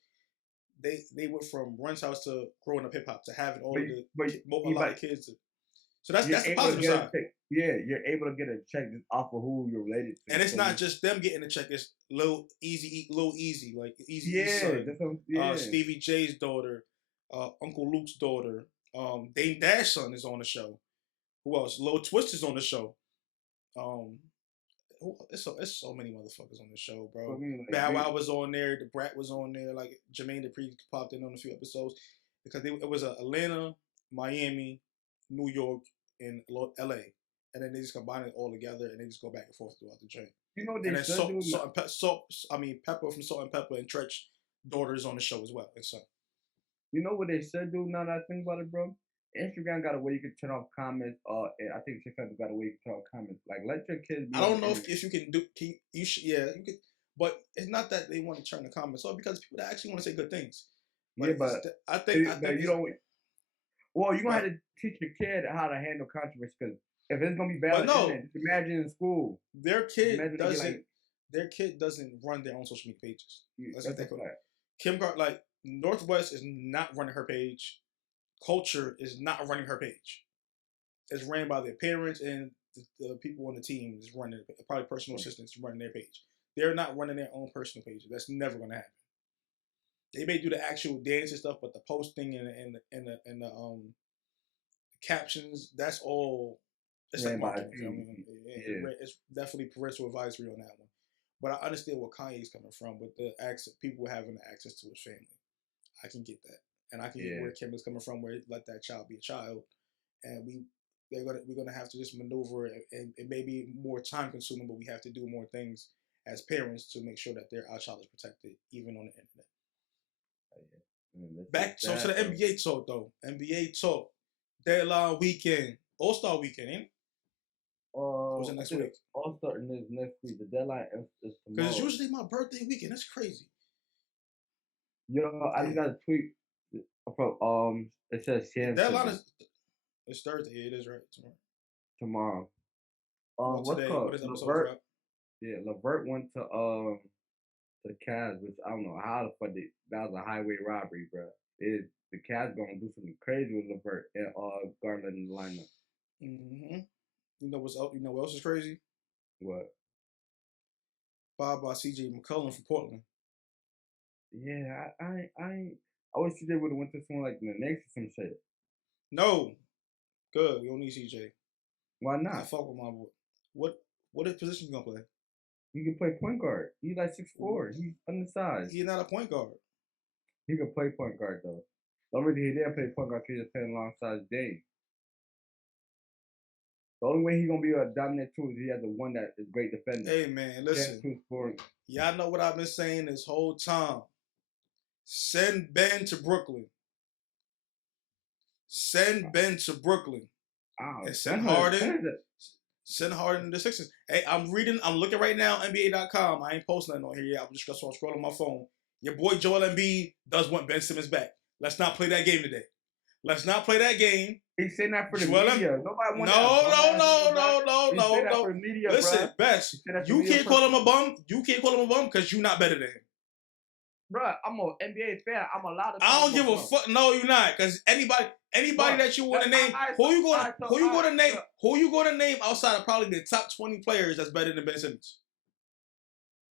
they went from Run's House to growing up hip hop to having all of a lot of kids. So that's the positive side. You're able to get a check just off of who you're related to. And it's not just them getting a check. It's Lil Easy, like Easy son, Stevie J's daughter, Uncle Luke's daughter, Dame Dash's son is on the show. Who else? Lil Twist is on the show. It's so many motherfuckers on the show, bro. I mean, like, Bow Wow was on there. The Brat was on there. Like Jermaine Dupri popped in on a few episodes because it was Atlanta, Miami, New York, and LA, and then they just combine it all together and they just go back and forth throughout the chain. You know what they said? Pepper from Salt and Pepper and Tretch daughters on the show as well. And so, you know what they said, dude? Now that I think about it, bro. Instagram got a way you can turn off comments. And I think TikTok got a way you can turn off comments. Like, let your kids be. I don't know if you can do. You should, yeah, you could. But it's not that they want to turn the comments off because people that actually want to say good things. But yeah, but I think you don't. Well, you're gonna have to teach your kid how to handle controversy because if it's gonna be bad, imagine in school. Their kid doesn't run their own social media pages. Let's get that clear. Kim like Northwest is not running her page. Culture is not running her page. It's ran by their parents and the people on the team is running it. Probably personal assistants running their page. They're not running their own personal pages. That's never going to happen. They may do the actual dance and stuff, but the posting and the captions, that's all. It's like marketing. It's definitely parental advisory on that one. But I understand where Kanye's coming from with the people having access to his family. I can get that. And I can get where Kim is coming from, where let that child be a child, and we're gonna have to just maneuver, and it may be more time consuming, but we have to do more things as parents to make sure that our child is protected, even on the internet. Back to the NBA talk though. NBA talk. Deadline weekend, All-Star weekend, ain't it? Was it next week? All-Star is next week. The deadline is tomorrow. Because it's usually my birthday weekend. That's crazy. Yo, I just got a tweet. From it says deadline is Thursday. It is right tomorrow. What's today? called? What is Levert? Yeah, Levert went to the Cavs, which I don't know how the fuck that was a highway robbery, bro. The Cavs gonna do something crazy with Levert and Garland in the lineup. Mm-hmm. You know what else is crazy? What? Bob by CJ McCollum from Portland. Yeah, I wish CJ would have went to someone like the Knicks or some shit. No. Good. We don't need CJ. Why not? I fuck with my boy. What position you gonna play? He can play point guard. He's like 6'4". He's undersized. He's not a point guard. He can play point guard though. The only reason he didn't play point guard because he's playing alongside Dame. The only way he's gonna be a dominant too is he has the one that is great defender. Hey man, listen. Y'all know what I've been saying this whole time. Send Ben to Brooklyn. Send Ben to Brooklyn. And send Harden. Send Harden to the Sixers. Hey, I'm looking right now, NBA.com. I ain't posting nothing on here yet. I'm just scrolling my phone. Your boy Joel Embiid does want Ben Simmons back. Let's not play that game today. Let's not play that game. He's saying that for the media. Nobody wants No. Listen, Best, you can't call him a bum. You can't call him a bum because you're not better than him. Bruh, I'm an NBA fan. I'm allowed to. I don't give a fuck. No, you're not. Because anybody that you want to name, who you going to name outside of probably the top 20 players that's better than Ben Simmons?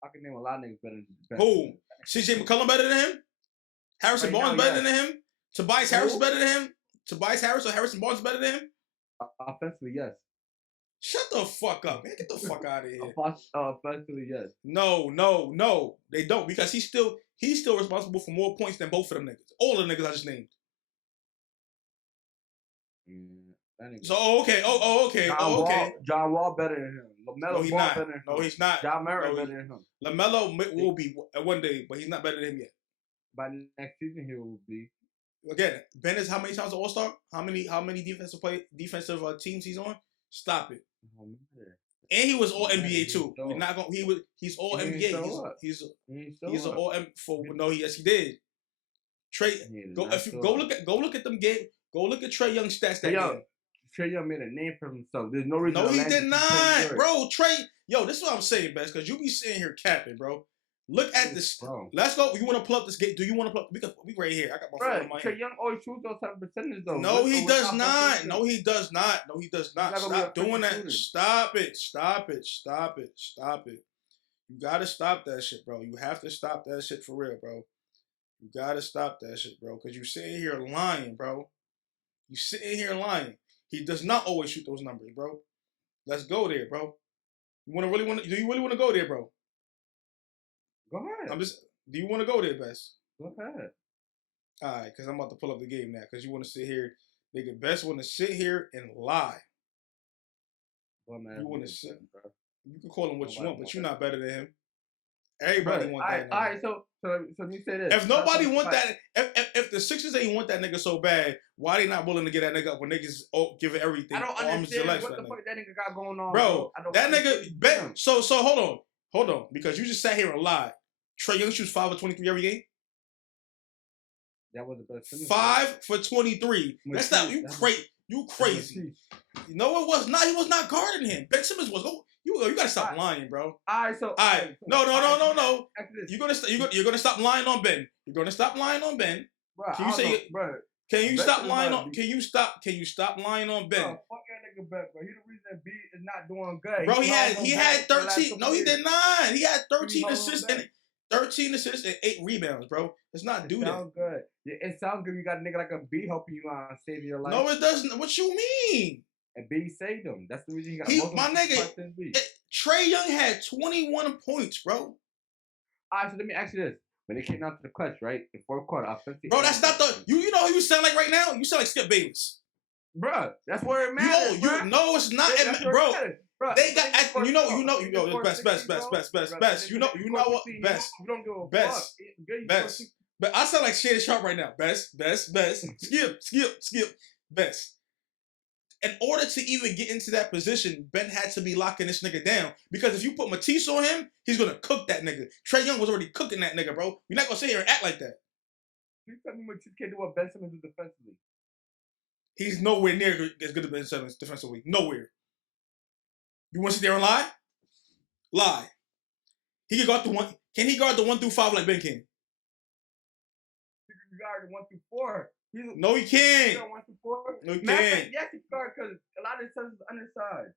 I can name a lot of niggas better than Ben. Who? CJ McCollum better than him? Harrison Barnes better than him? Tobias Harris better than him? Tobias Harris or Harrison Barnes better than him? Offensively, yes. Shut the fuck up, man. Get the fuck out of here. Offensively, yes. No. They don't because he's still responsible for more points than both of them niggas. All the niggas I just named. So okay. Okay. John Wall better than him. LaMelo Ball better than him. No, he's not. John Merritt better than him. LaMelo will be one day, but he's not better than him yet. By next season, he will be. Again, Ben is how many times an All-Star? How many defensive teams he's on? Stop it. Oh, man. And he was all NBA too. We're not going. He's all NBA. He's an all for no. Yes, he did. Trey, go look at them game. Go look at Trey Young's stats that game. Trae Young made a name for himself. There's no reason. No, to he land did him not, third. bro. Trae, yo, this is what I'm saying, Best, because you be sitting here capping, bro. Look at this. Bro. Let's go. You want to pull up this game? Do you want to pull up? We right here. I got my phone in my hand. Trae Young always shoots those type of percentages, though. No, he does not. No, he does not. No, he does not. Stop doing that. Shooter. Stop it. Stop it. Stop it. Stop it. You gotta stop that shit, bro. You have to stop that shit for real, bro. You gotta stop that shit, bro. Because you sitting here lying, bro. You sitting here lying. He does not always shoot those numbers, bro. Let's go there, bro. Do you really want to go there, bro? Go ahead. Do you want to go there, Best? Go ahead. All right, because I'm about to pull up the game now. Because you want to sit here, nigga. Best want to sit here and lie. Well, man, you want to sit, bro. You can call him what you want, but you're not better than him. Everybody want that. All right, so you say this. If nobody want that, if the Sixers ain't want that nigga so bad, why they not willing to get that nigga up when niggas give it everything? I don't understand what the fuck that nigga got going on, bro. That nigga bet. So hold on, because you just sat here and lied. Trae Young shoots 5 for 23 every game. That was the best. 5 for 23. That's not you crazy. You crazy. No, it was not. He was not guarding him. Ben Simmons was. Oh, you gotta stop lying, bro. All right, No. You're gonna stop lying on Ben. You're gonna stop lying on Ben. Bro, can you say, bro? Can you stop lying on? Can you stop lying on Ben? Bro, fuck that nigga Ben, bro. He the reason that B is not doing good. Bro, he had 13. No, he did not. He had 13 assists and 8 rebounds, bro. Let's not do that. Sounds good. Yeah, it sounds good. You got a nigga like a B helping you out, saving your life. No, it doesn't. What you mean? And B saved him. That's the reason he got my nigga. Trae Young had 21 points, bro. All right, so let me ask you this. When it came down to the clutch, right? In fourth quarter, offensive. Bro, that's not the. You know who you sound like right now? You sound like Skip Bayless. Bro, that's where it matters. No, it's not, bro. They got, you know, best. You know what, best. But I sound like Shannon Sharp right now. Best. Skip, best. In order to even get into that position, Ben had to be locking this nigga down. Because if you put Matisse on him, he's gonna cook that nigga. Trae Young was already cooking that nigga, bro. You're not gonna sit here and act like that. You tell me Matisse can't do what Ben Simmons do defensively. He's nowhere near as good as Ben Simmons defensively. Nowhere. You want to sit there and lie? Lie. He can guard the one. Can he guard the 1 through 5 like Ben can? He can guard the 1 through 4. No, he can't. 1 through 4. No, he can't. Yes, he can guard because a lot of his stuff is undersized.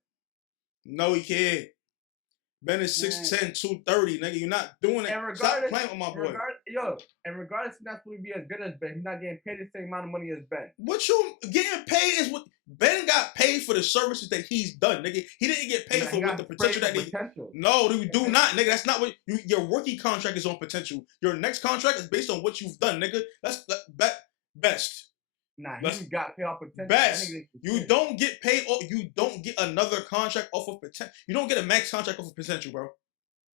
No, he can't. Ben is 6'10", 230, nigga. You're not doing it. Stop playing with my boy. And regardless, he's not supposed to be as good as Ben. He's not getting paid the same amount of money as Ben. What you getting paid is what Ben got paid for the services that he's done, nigga. He didn't get paid for what the potential that he. No, you do not, nigga. That's not what your rookie contract is on potential. Your next contract is based on what you've done, nigga. That's best. Nah, he got paid off potential. Best. You don't get paid. You don't get another contract off of potential. You don't get a max contract off of potential, bro.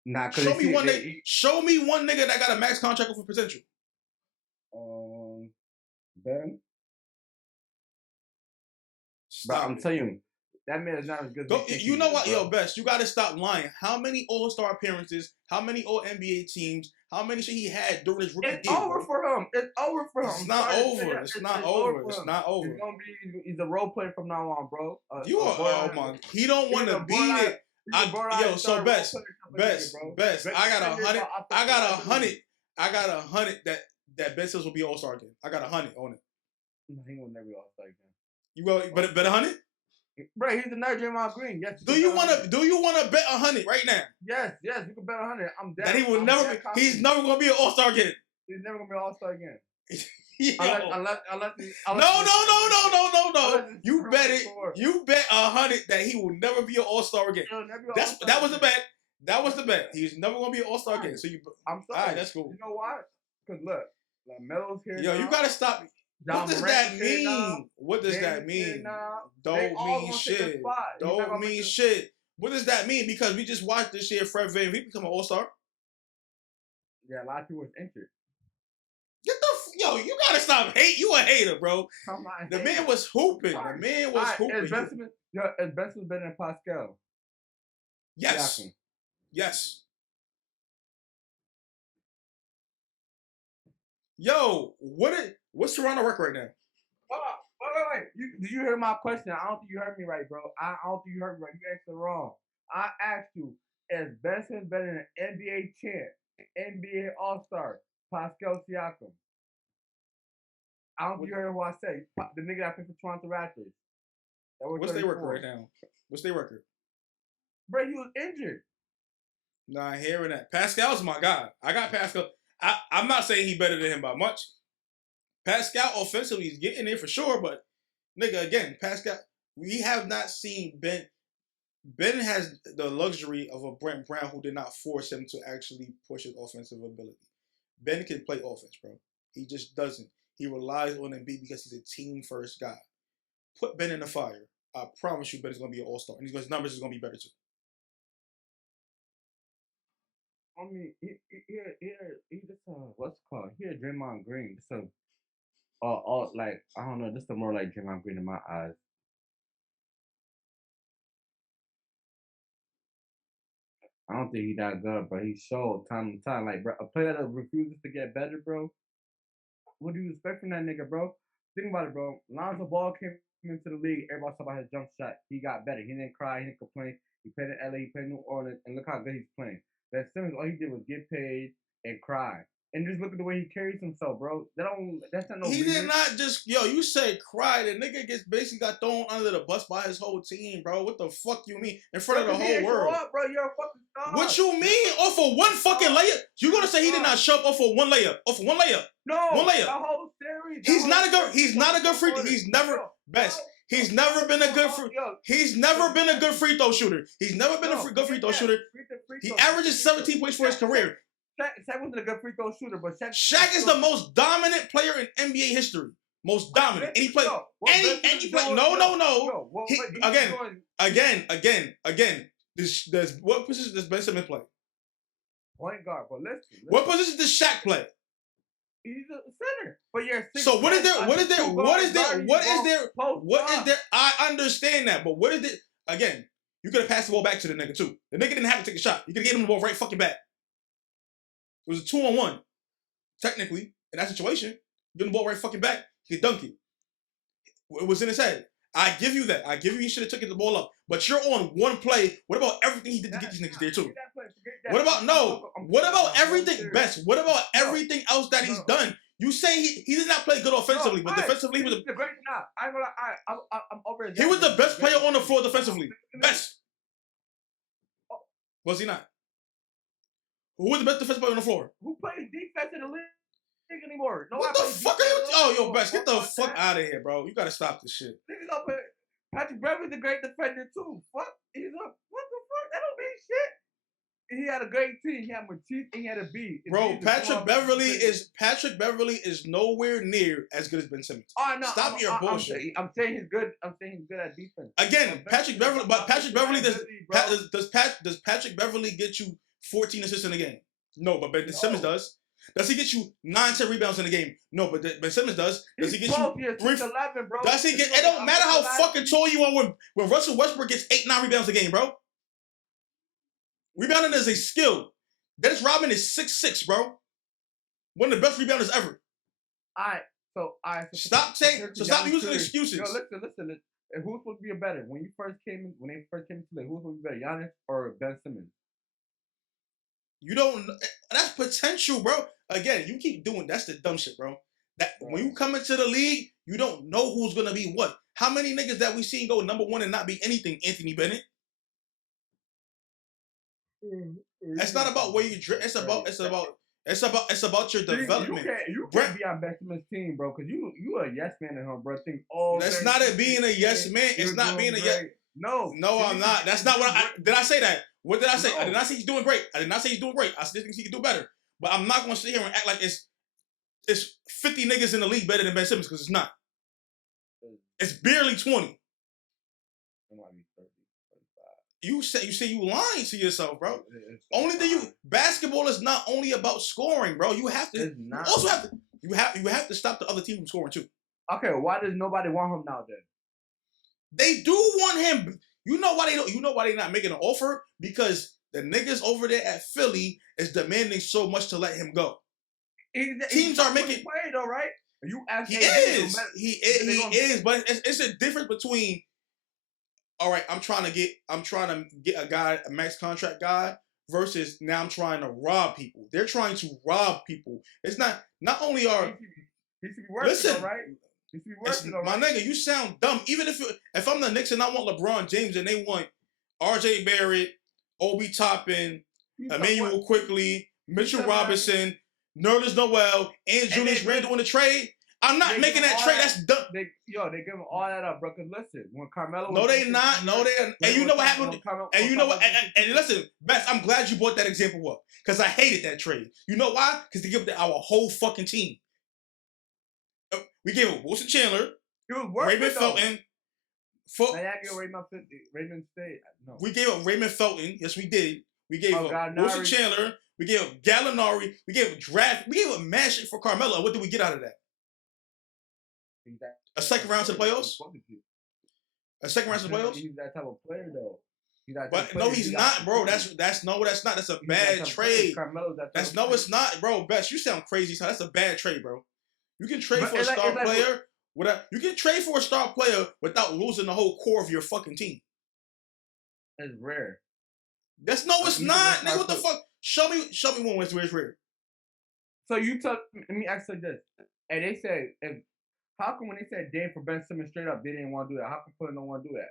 Nah, show me one nigga. Show me one nigga that got a max contract off of potential. Ben. Stop. But I'm telling you, that man is not as good. You know what, yo, Best? You gotta stop lying. How many All-Star appearances? How many All-NBA teams? How many shit he had during his rookie game? It's over for him. It's over for him. It's not over. It's not over. It's not over. He's gonna be. He's a role player from now on, bro. You are. Oh my. He don't want to be it. So best. I got 100. I got 100. I got 100 that Ben Simmons will be All-Star again. I got 100 on it. He will never be All-Star again. You will, but 100. Bro, he's the nerd Draymond Green. Yes. Do you want to bet 100 right now? Yes, you can bet 100. I'm dead. That he will never be. He's never gonna be an All-Star again. He's never gonna be an All-Star again. Unless No. You bet it. You bet 100 that he will never be an All-Star again. That was the bet. That was the bet. He's never gonna be an All-Star again. So I'm sorry. All right, that's cool. You know why? Because look, Melo's here. Yo, you gotta stop. What does that mean? What does that mean? Don't mean shit. Don't mean shit. What does that mean? Because we just watched this year, Fred VanVleet become an All-Star. Yeah, a lot of people was injured. Yo, you gotta stop hate. You a hater, bro. The man was hooping. The man was hooping. Is Benson better than Pascal? Yes. Yes. Yo, what's Toronto record right now? wait. Did you hear my question? I don't think you heard me right, bro. I don't think you heard me right. You answered wrong. I asked you, is Ben Simmons better than an NBA champ, NBA All-Star, Pascal Siakam? I don't think you heard what I said. The nigga that played for Toronto Raptors. What's their record right now? What's their record? Bro, he was injured. Nah, hearing that. Pascal's my guy. I got Pascal. I'm not saying he's better than him by much. Pascal offensively is getting there for sure, but nigga, again, Pascal, we have not seen Ben. Ben has the luxury of a Brent Brown who did not force him to actually push his offensive ability. Ben can play offense, bro. He just doesn't. He relies on Embiid because he's a team-first guy. Put Ben in the fire. I promise you Ben is going to be an all-star. And his numbers is going to be better too. I mean, he just, what's it called? He a Draymond Green. So, like, I don't know, this is more like Draymond Green in my eyes. I don't think he that good, but he showed time to time. Like, bro, a player that refuses to get better, bro. What do you expect from that nigga, bro? Think about it, bro. Lonzo Ball came into the league. Everybody talking about his jump shot. He got better. He didn't cry. He didn't complain. He played in LA. He played in New Orleans. And look how good he's playing. Ben Simmons, all he did was get paid and cry. And just look at the way he carries himself, bro. That's not no He reason. did not just, you said cry. The nigga basically got thrown under the bus by his whole team, bro. What the fuck you mean? In front of the whole world. Up, bro. You're a fucking star. What you mean? Off of one fucking layup? You gonna say he did not show up off of one layup? Off of one layup? No. One layup. The whole series. He's not a good free throw. He's never best. He's never been a good He's never been a good free throw shooter. He's never been a good free throw shooter. He averages 17 points for his career. Shaq wasn't a good free throw shooter, but Shaq is the most dominant player in NBA history. Most dominant. And he played. And he played. No. Again. What position does Ben Simmons play? Point guard. But listen. What position does Shaq play? He's a center. But you're so what is there? I understand that, but what is there? Again, you could have passed the ball back to the nigga too. The nigga didn't have to take a shot. You could have given him the ball right fucking back. It was a 2-on-1. Technically, in that situation, give him the ball right fucking back. He could dunk it. It was in his head. I give you that. I give you he should have taken the ball up. But you're on one play. What about everything he did to get these niggas there too? What about everything best? What about everything else that he's done? You say he did not play good offensively, but defensively he was the great. I'm over it. He was the best player on the floor defensively. Best. Was he not? Who was the best defensive player on the floor? Who plays defense in the league anymore? What the fuck are you? Oh, yo, Best, get the fuck out of here, bro. You gotta stop this shit. Patrick Beverly's a great defender too. What the fuck? That don't mean shit. He had a great team. He had Matisse and he had a B. Bro, Patrick Beverly is nowhere near as good as Ben Simmons. Oh no! Stop your bullshit. I'm saying he's good. I'm saying he's good at defense. Again, Patrick Beverly does Patrick Beverly get you 14 assists in a game? No, but Ben Simmons does. Does he get you 9-10 rebounds in a game? No, but Ben Simmons does. Does he get you 3? 11, bro. Does he get? It don't matter how fucking tall you are when Russell Westbrook gets 8-9 rebounds a game, bro. Rebounding is a skill. Dennis Rodman is 6'6", bro. One of the best rebounders ever. Stop using excuses. Yo, listen. And who's supposed to be better? When they first came into the league, who's supposed to be better, Giannis or Ben Simmons? You don't. That's potential, bro. Again, you keep doing. That's the dumb shit, bro. When you come into the league, you don't know who's gonna be what. How many niggas that we seen go number one and not be anything? Anthony Bennett. It's not about where you drip. It's about your development. You can't be on Ben Simmons' team, bro, because you a yes man at home, bro. That's not it being a yes man. It's not being a yes. No, I'm not. That's not what did I say that? What did I say? No. I did not say he's doing great. I did not say he's doing great. I still think he can do better. But I'm not gonna sit here and act like it's 50 niggas in the league better than Ben Simmons, because it's not. It's barely 20. You say you lying to yourself, bro. Only thing basketball is not only about scoring, bro. You have to you have to stop the other team from scoring too. Okay, why does nobody want him now then? They do want him. You know why they don't? You know why they're not making an offer? Because the niggas over there at Philly is demanding so much to let him go. Teams are making play though, right? You ask He AD, is. no matter, He gonna, is. But it's a difference between. All right, I'm trying to get a guy, a max contract guy, versus now I'm trying to rob people. They're trying to rob people. It's not only are he should be working, listen, all right. He should be working, all my right. nigga, you sound dumb. Even if I'm the Knicks and I want LeBron James and they want R.J. Barrett, Obi Toppin, Emmanuel Quickly, Mitchell Robinson, Nerlens Noel, and Julius Randle in the trade, I'm not making that trade. That's dumb. They give them all that up, bro. Cause listen, when Carmelo, no, they not. No, they. And you know what happened? And you know what? And listen, Best. I'm glad you brought that example up because I hated that trade. You know why? Because they give our whole fucking team. We gave it Wilson Chandler, Raymond Felton. Raymond State. No. We gave up Raymond Felton. Yes, we did. We gave up Wilson Chandler. We gave up Gallinari. We gave up draft. We gave up mad shit for Carmelo. What did we get out of that? A second round to the playoffs? A second round to the playoffs? He's that type of player, though. But no, he's not, bro. That's not. That's a bad trade. That's no, it's not, bro. Best, you sound crazy. So that's a bad trade, bro. You can trade for a star player without. You can trade for a star player without losing the whole core of your fucking team. It's rare. That's no, it's not. Nigga, what the fuck? Show me one where it's rare. So you tell. Let me ask you this. And they said, how come when they said Dame for Ben Simmons straight up, they didn't want to do that? How come Portland don't want to do that?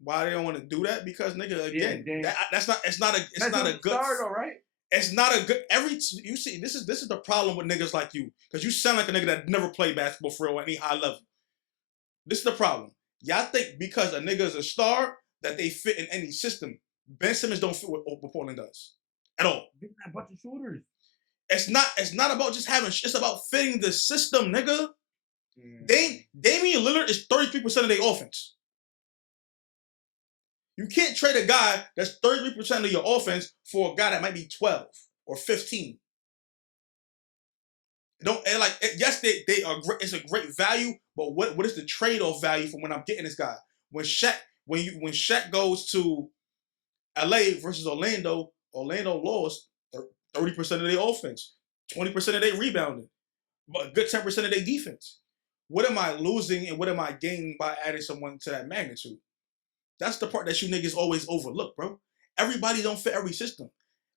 Why they don't want to do that? Because nigga, again, it's not a good star, though, right? It's not a good you see, this is the problem with niggas like you. Because you sound like a nigga that never played basketball for real at any high level. This is the problem. Y'all think because a nigga is a star that they fit in any system. Ben Simmons don't fit what Portland does. At all. They got a bunch of shooters. It's not about just having. It's about fitting the system, nigga. Damian Lillard is 33% of their offense. You can't trade a guy that's 33% of your offense for a guy that might be 12 or 15. Yes, they are great. It's a great value, but what is the trade-off value from when I'm getting this guy? When Shaq goes to LA versus Orlando lost 30% of their offense, 20% of their rebounding, but a good 10% of their defense. What am I losing and what am I gaining by adding someone to that magnitude? That's the part that you niggas always overlook, bro. Everybody don't fit every system.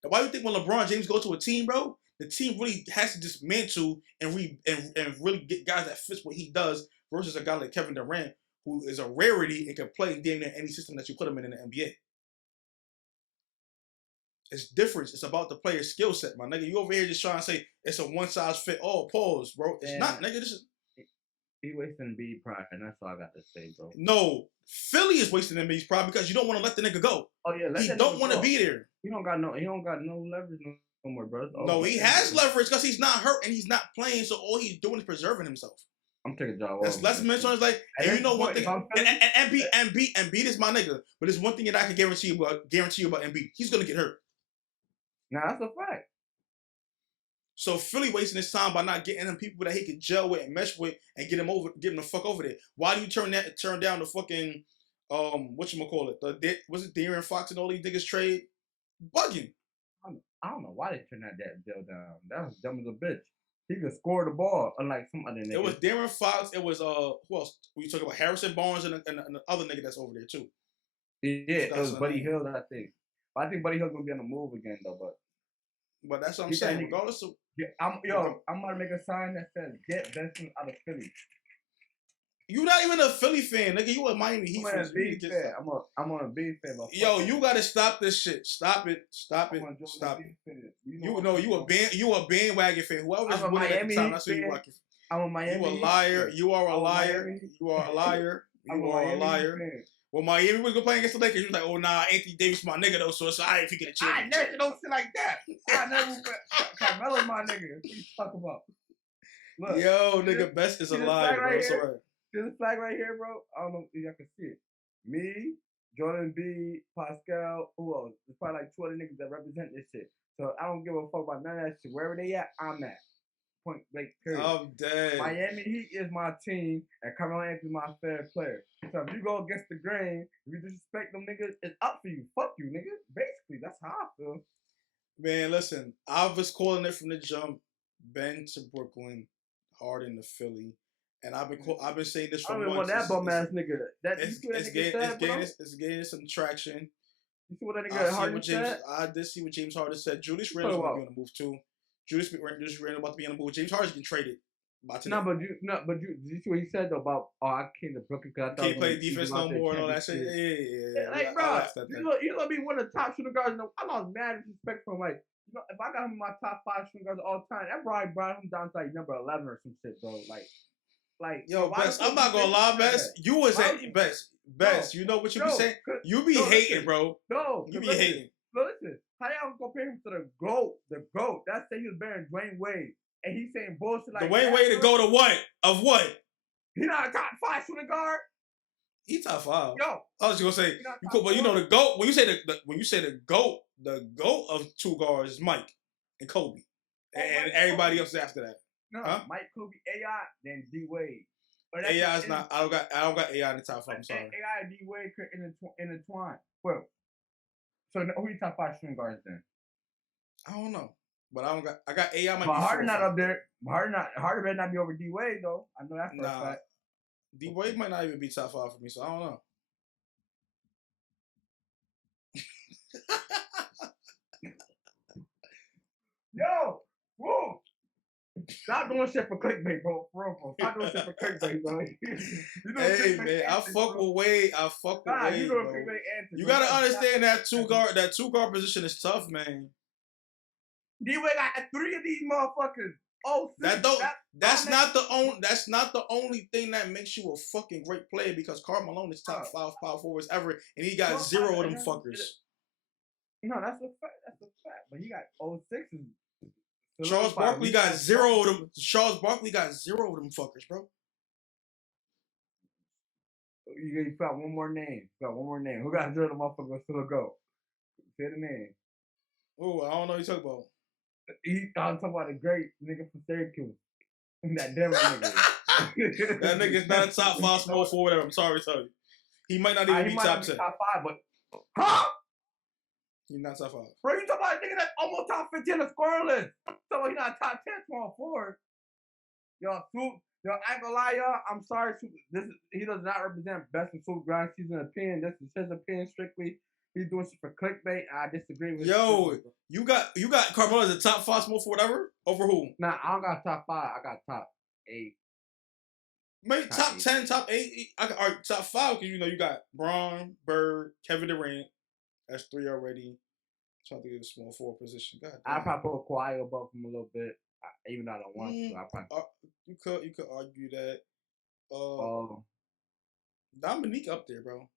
Why do you think when LeBron James goes to a team, bro, the team really has to dismantle and really get guys that fits what he does versus a guy like Kevin Durant, who is a rarity and can play damn near any system that you put him in the NBA. It's different. It's about the player's skill set, my nigga. You over here just trying to say it's a one size fit all. Pause, bro. It's not, nigga. This is. He wasting Embiid prime, and that's all I got to say, bro. No, Philly is wasting Embiid's prime because you don't want to let the nigga go. Oh yeah, he don't want to be there. He don't got no leverage no more, bro. No, he has leverage because he's not hurt and he's not playing. So all he's doing is preserving himself. I'm taking a job. Let's mention is like, and you know one thing, and Embiid is my nigga. But there's one thing that I can guarantee you about Embiid. He's gonna get hurt. Nah, that's a fact. So Philly wasting his time by not getting him people that he could gel with and mesh with and get him the fuck over there. Why do you turn down the fucking whatchamacallit? Was it De'Aaron Fox and all these niggas trade? Bugging. I don't know why they turned that deal down. That was dumb as a bitch. He could score the ball, unlike some other niggas. It was De'Aaron Fox. It was who else? We talking about Harrison Barnes and the other nigga that's over there too. Yeah, it was Buddy Hield, I think. But I think Buddy Hield's gonna be on the move again though. But that's what I'm saying. Regardless of I'm gonna make a sign that says get Benson out of Philly. You not even a Philly fan, nigga. You a Miami Heat fan. I'm a big fan. Yo, you gotta stop this shit. Stop it. Stop it. You a bandwagon fan. Whoever's winning at the time, that's who you watching. I'm a Miami. You a liar. You are a liar. You are a liar. You are a liar. Well, Miami was gonna play against the Lakers. You was like, oh nah, Anthony Davis my nigga though, so it's alright if he get a chance. I never don't sit like that. I never Carmelo my nigga. What you talk about? Look, yo, nigga, Best is a liar, bro. It's alright. This flag right here, bro. I don't know if y'all can see it. Me, Jordan B, Pascal, who else? There's probably like 20 niggas that represent this shit. So I don't give a fuck about none of that shit. Wherever they at, I'm at. Point blank period. I'm dead. Miami Heat is my team, and Carmelo Anthony is my favorite player. So if you go against the grain, if you disrespect them niggas, it's up for you. Fuck you, nigga. Basically, that's how I feel. Man, listen, I was calling it from the jump. Ben to Brooklyn. Harden to Philly, and I've been saying this I for don't even want months. that bum ass nigga. That you see what that nigga said, bro? It's gaining some traction. You see what that nigga Harden said? I did see what James Harden said. Julius Randle's going to be on the move too. Julius Randle about to be on the move. James Harden's getting traded. No, but you did you see what he said though about I came to Brooklyn because I thought can't play defense no more and all that shit. Yeah. Like, bro, you gonna be one of the top shooting guards. I lost mad respect for him. Like, you know, if I got him in my top 5 shooting guards all time, that probably brought him down to like number 11 or some shit, bro. Like, yo, Best, I'm not gonna lie, Best. You was at Best. You know what you be saying? You be hating, bro. No, you be hating. No, listen. How y'all compare him to the GOAT? The GOAT. That's saying he was better than Dwayne Wade. And he's saying bullshit like Dwayne Wade to go to what? Of what? He not a top 5 shooting guard. He top 5. Yo, I was just gonna say, but you know the GOAT. When you say the GOAT of 2 guards is Mike and Kobe, and everybody else after that. No, Mike, Kobe, AI, then D Wade. AI is not. I don't got AI in the top 5. I'm sorry. AI and D Wade could intertwine. Well, so who you top 5 shooting guards then? I don't know. But I got AI. But Harden not up there. Harden better not be over D Wade though. I know that for a fact. D Wade might not even be top 5 for me, so I don't know. Yo, woo! Stop doing shit for clickbait, bro. Bro. Stop doing shit for clickbait, bro. Hey man, I fuck with Wade. I fuck with Wade, bro. You gotta understand that two guard position is tough, man. D-Wade got 3 of these motherfuckers. Oh, that's not the only thing that makes you a fucking great player because Karl Malone is top 5 power forwards ever, and he got 0 of them fuckers. No, that's a fact. That's a fact. But he got 06s. Charles Barkley got 0 of them. Charles Barkley got 0 of them fuckers, bro. You got one more name. Who got 0 of the motherfuckers still go? Say the name. Oh, I don't know what you're talking about. I'm talking about a great nigga from Syracuse. That Denver nigga. That nigga's not a top 5 small forward. I'm sorry to tell you. He might not even be top 10. Top 5, but He's not top 5. Bro, you talking about a nigga that's almost top 15 on the scoring list. So he's not top 10 small forward. Yo, Swoop, I ain't gonna lie, y'all. I'm sorry, Swoop. He does not represent best in Swoop grind season opinion. This is his opinion strictly. He's doing shit for clickbait. I disagree with Yo, you got Carmelo as a top 5 small forward ever? Over who? Nah, I don't got top 5. I got top 8. Maybe top 10, top 8. Or top 5 because you got Braun, Bird, Kevin Durant. That's 3 already. Trying to get a small forward position. God damn. I probably put Kawhi above him a little bit, even though I don't want to. I probably you could argue that. Dominique up there, bro.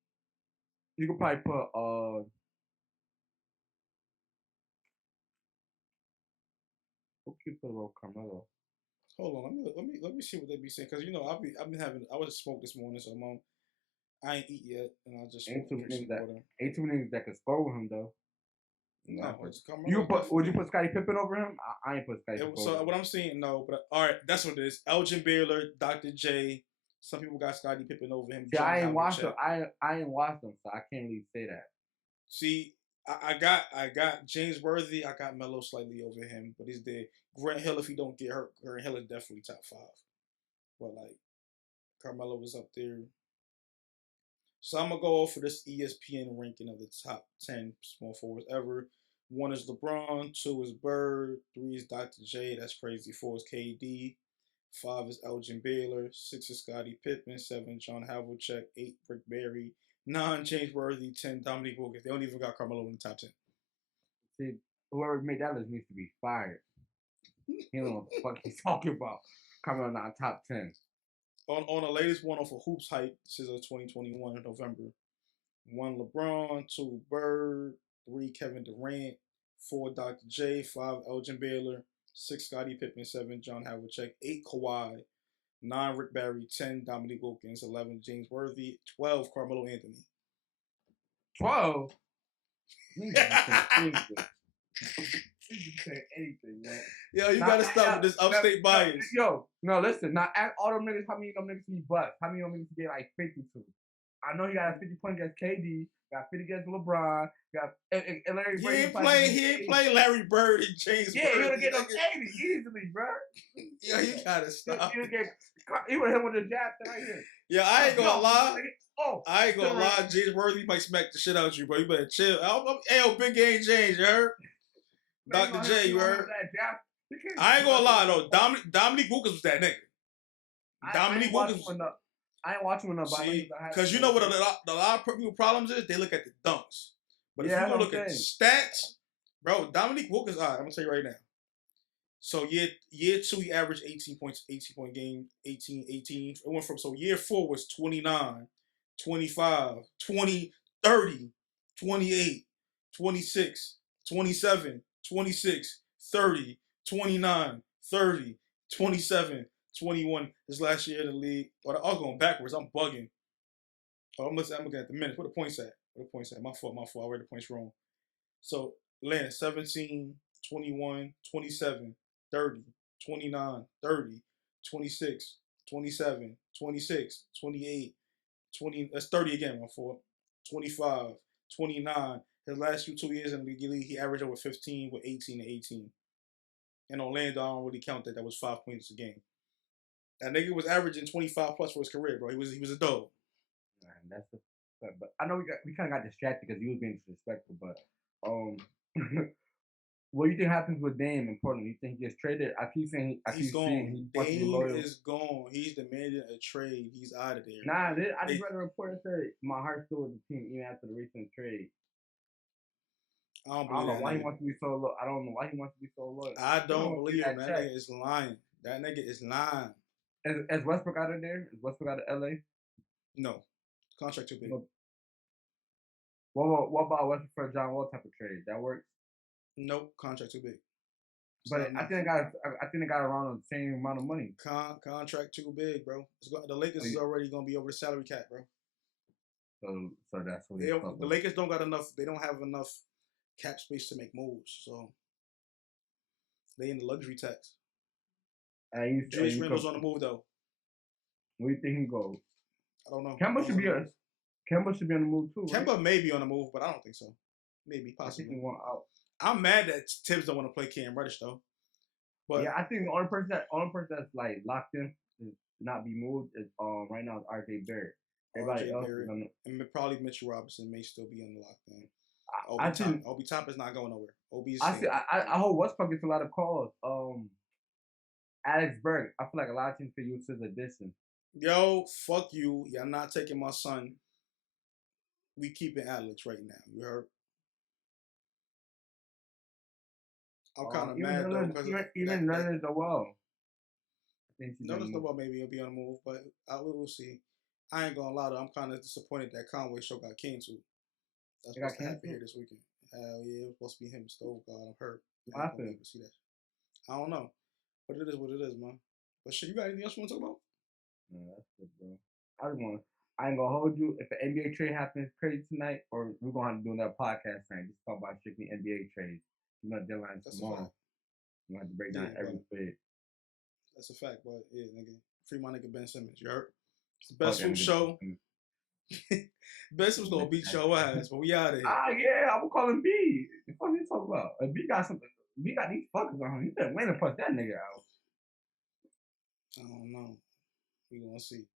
You could probably put who could put about Carmelo? Hold on, let me see what they be saying because I was smoked this morning, so I ain't eat yet, and I just ain't too many that could score with him though. No, would you put Scottie Pippen over him? I ain't put Scottie Pippen. So what I'm saying, no, but all right, that's what it is. Elgin Baylor, Dr. J. Some people got Scottie Pippen over him. See, I ain't watched them. I ain't watched them, so I can't really say that. See, I got James Worthy. I got Melo slightly over him, but he's there. Grant Hill, if he don't get hurt, Grant Hill is definitely top 5. But like, Carmelo was up there. So I'm gonna go off for this ESPN ranking of the top 10 small forwards ever. 1 is LeBron, 2 is Bird, 3 is Dr. J. That's crazy. 4 is KD. 5 is Elgin Baylor. 6 is Scottie Pippen. 7 John Havlicek. 8 Rick Barry. 9 James Worthy. 10 Dominique Wilkins. They don't even got Carmelo in the top 10. See, whoever made that list needs to be fired. He don't know what the fuck he's talking about. Carmelo not top 10. On the latest one off of Hoops Hype, this is 2021 in November. 1 LeBron, 2 Bird, 3 Kevin Durant, 4 Dr. J, 5 Elgin Baylor, 6 Scottie Pippen, 7 John Havlicek, 8 Kawhi, 9 Rick Barry, 10 Dominique Wilkins, 11 James Worthy, 12 Carmelo Anthony. 12? You say anything, man. Yo, you gotta stop with this upstate bias. Yo, no, listen. Now, ask all them niggas how many of them niggas he bust. How many of them niggas get like 52? I know he got 50 points against KD, got 50 against LeBron, got and Larry He Bird. ain't playing Larry Bird and James. Yeah, he would Worthy. have get them 80 easily, bro. Yo, you gotta stop. He would have hit with the jab right here. Yeah, I ain't gonna lie. Oh, I ain't gonna lie. James Worthy might smack the shit out of you, bro. You better chill. Yo, big game James, you heard? Dr. J, you heard? I ain't gonna lie though. Dominique Lucas was that nigga. Dominique Lucas. I ain't watching enough. See, because you know what a lot of people problems is? They look at the dunks. But if you go look at the stats, bro, Dominique Wilkins, all right, I'm going to tell you right now. So year 2, he averaged 18 points, 18 point game, 18. It went from, so year 4 was 29, 25, 20, 30, 28, 26, 27, 26, 30, 29, 30, 27, 21. His last year in the league. I was going backwards. I'm bugging. Oh, I'm looking at the minutes. Where the points at? My fault. I read the points wrong. So, Lance, 17, 21, 27, 30, 29, 30, 26, 27, 26, 28, 20. That's 30 again, my fault. 25, 29. His last 2 years in the league, he averaged over 15 with 18 and 18. And Orlando, I don't really count that. That was 5 points a game. That nigga was averaging 25 plus for his career, bro. He was a dog. Man, that's the. But I know we kind of got distracted because he was being disrespectful. But what do you think happens with Dame in Portland? You think he gets traded? He's gone. Dame is gone. He's demanding a trade. He's out of there. Nah, I just read a report that said my heart's still with the team even after the recent trade. I don't know why he wants to be so low. I don't know why he wants to be so low. I don't believe him. That nigga is lying. That nigga is lying. Is Westbrook out of there? Is Westbrook out of LA? No. Contract too big. What about Westbrook for a John Wall type of trade? That works? Nope. Contract too big. But I think they got around the same amount of money. Contract too big, bro. The Lakers is already gonna be over the salary cap, bro. So that's what the Lakers don't got enough. They don't have enough cap space to make moves. So they in the luxury tax. Julius Randle's on the move though. Where do you think he goes? I don't know. Kemba should be on the move too. Kemba may be on the move, but I don't think so. Maybe, possibly. I think he want out. I'm mad that Tibbs don't want to play Cam Reddish though. But yeah, I think the only person that's like locked in to not be moved is right now is RJ Barrett. Everybody else and probably Mitchell Robinson may still be unlocked in. Obi Toppin's not going nowhere. I hope Westbrook gets a lot of calls. Alex Berg, I feel like a lot of teams could use his addition. Yo, fuck you. Y'all not taking my son. We keeping Alex right now. You heard? I'm kind of mad though because even Nerlens Noel. Nerlens Noel maybe he'll be on the move, but we'll see. I ain't gonna lie though. I'm kind of disappointed that Conway show got canceled. That's supposed to happen here this weekend. Hell yeah, it was supposed to be him. Stove God, I'm hurt. What happened? See that? I don't know, but it is what it is, man. But shit, you got anything else you want to talk about? No, that's good, bro. I ain't gonna hold you. If the NBA trade happens crazy tonight, or we're gonna have to do another podcast tonight. Just talk about strictly NBA trades. You know, deadline's tomorrow. You have to break down every trade. That's a fact, but yeah, nigga. Free my nigga Ben Simmons. You heard? It's the best Swoops Show. Ben Simmons gonna beat your ass, but we out of here. Yeah, I'm gonna call him B. What are you talking about? B got something. B got these fuckers on him. He better win and punch that nigga out. I don't know. We gonna see.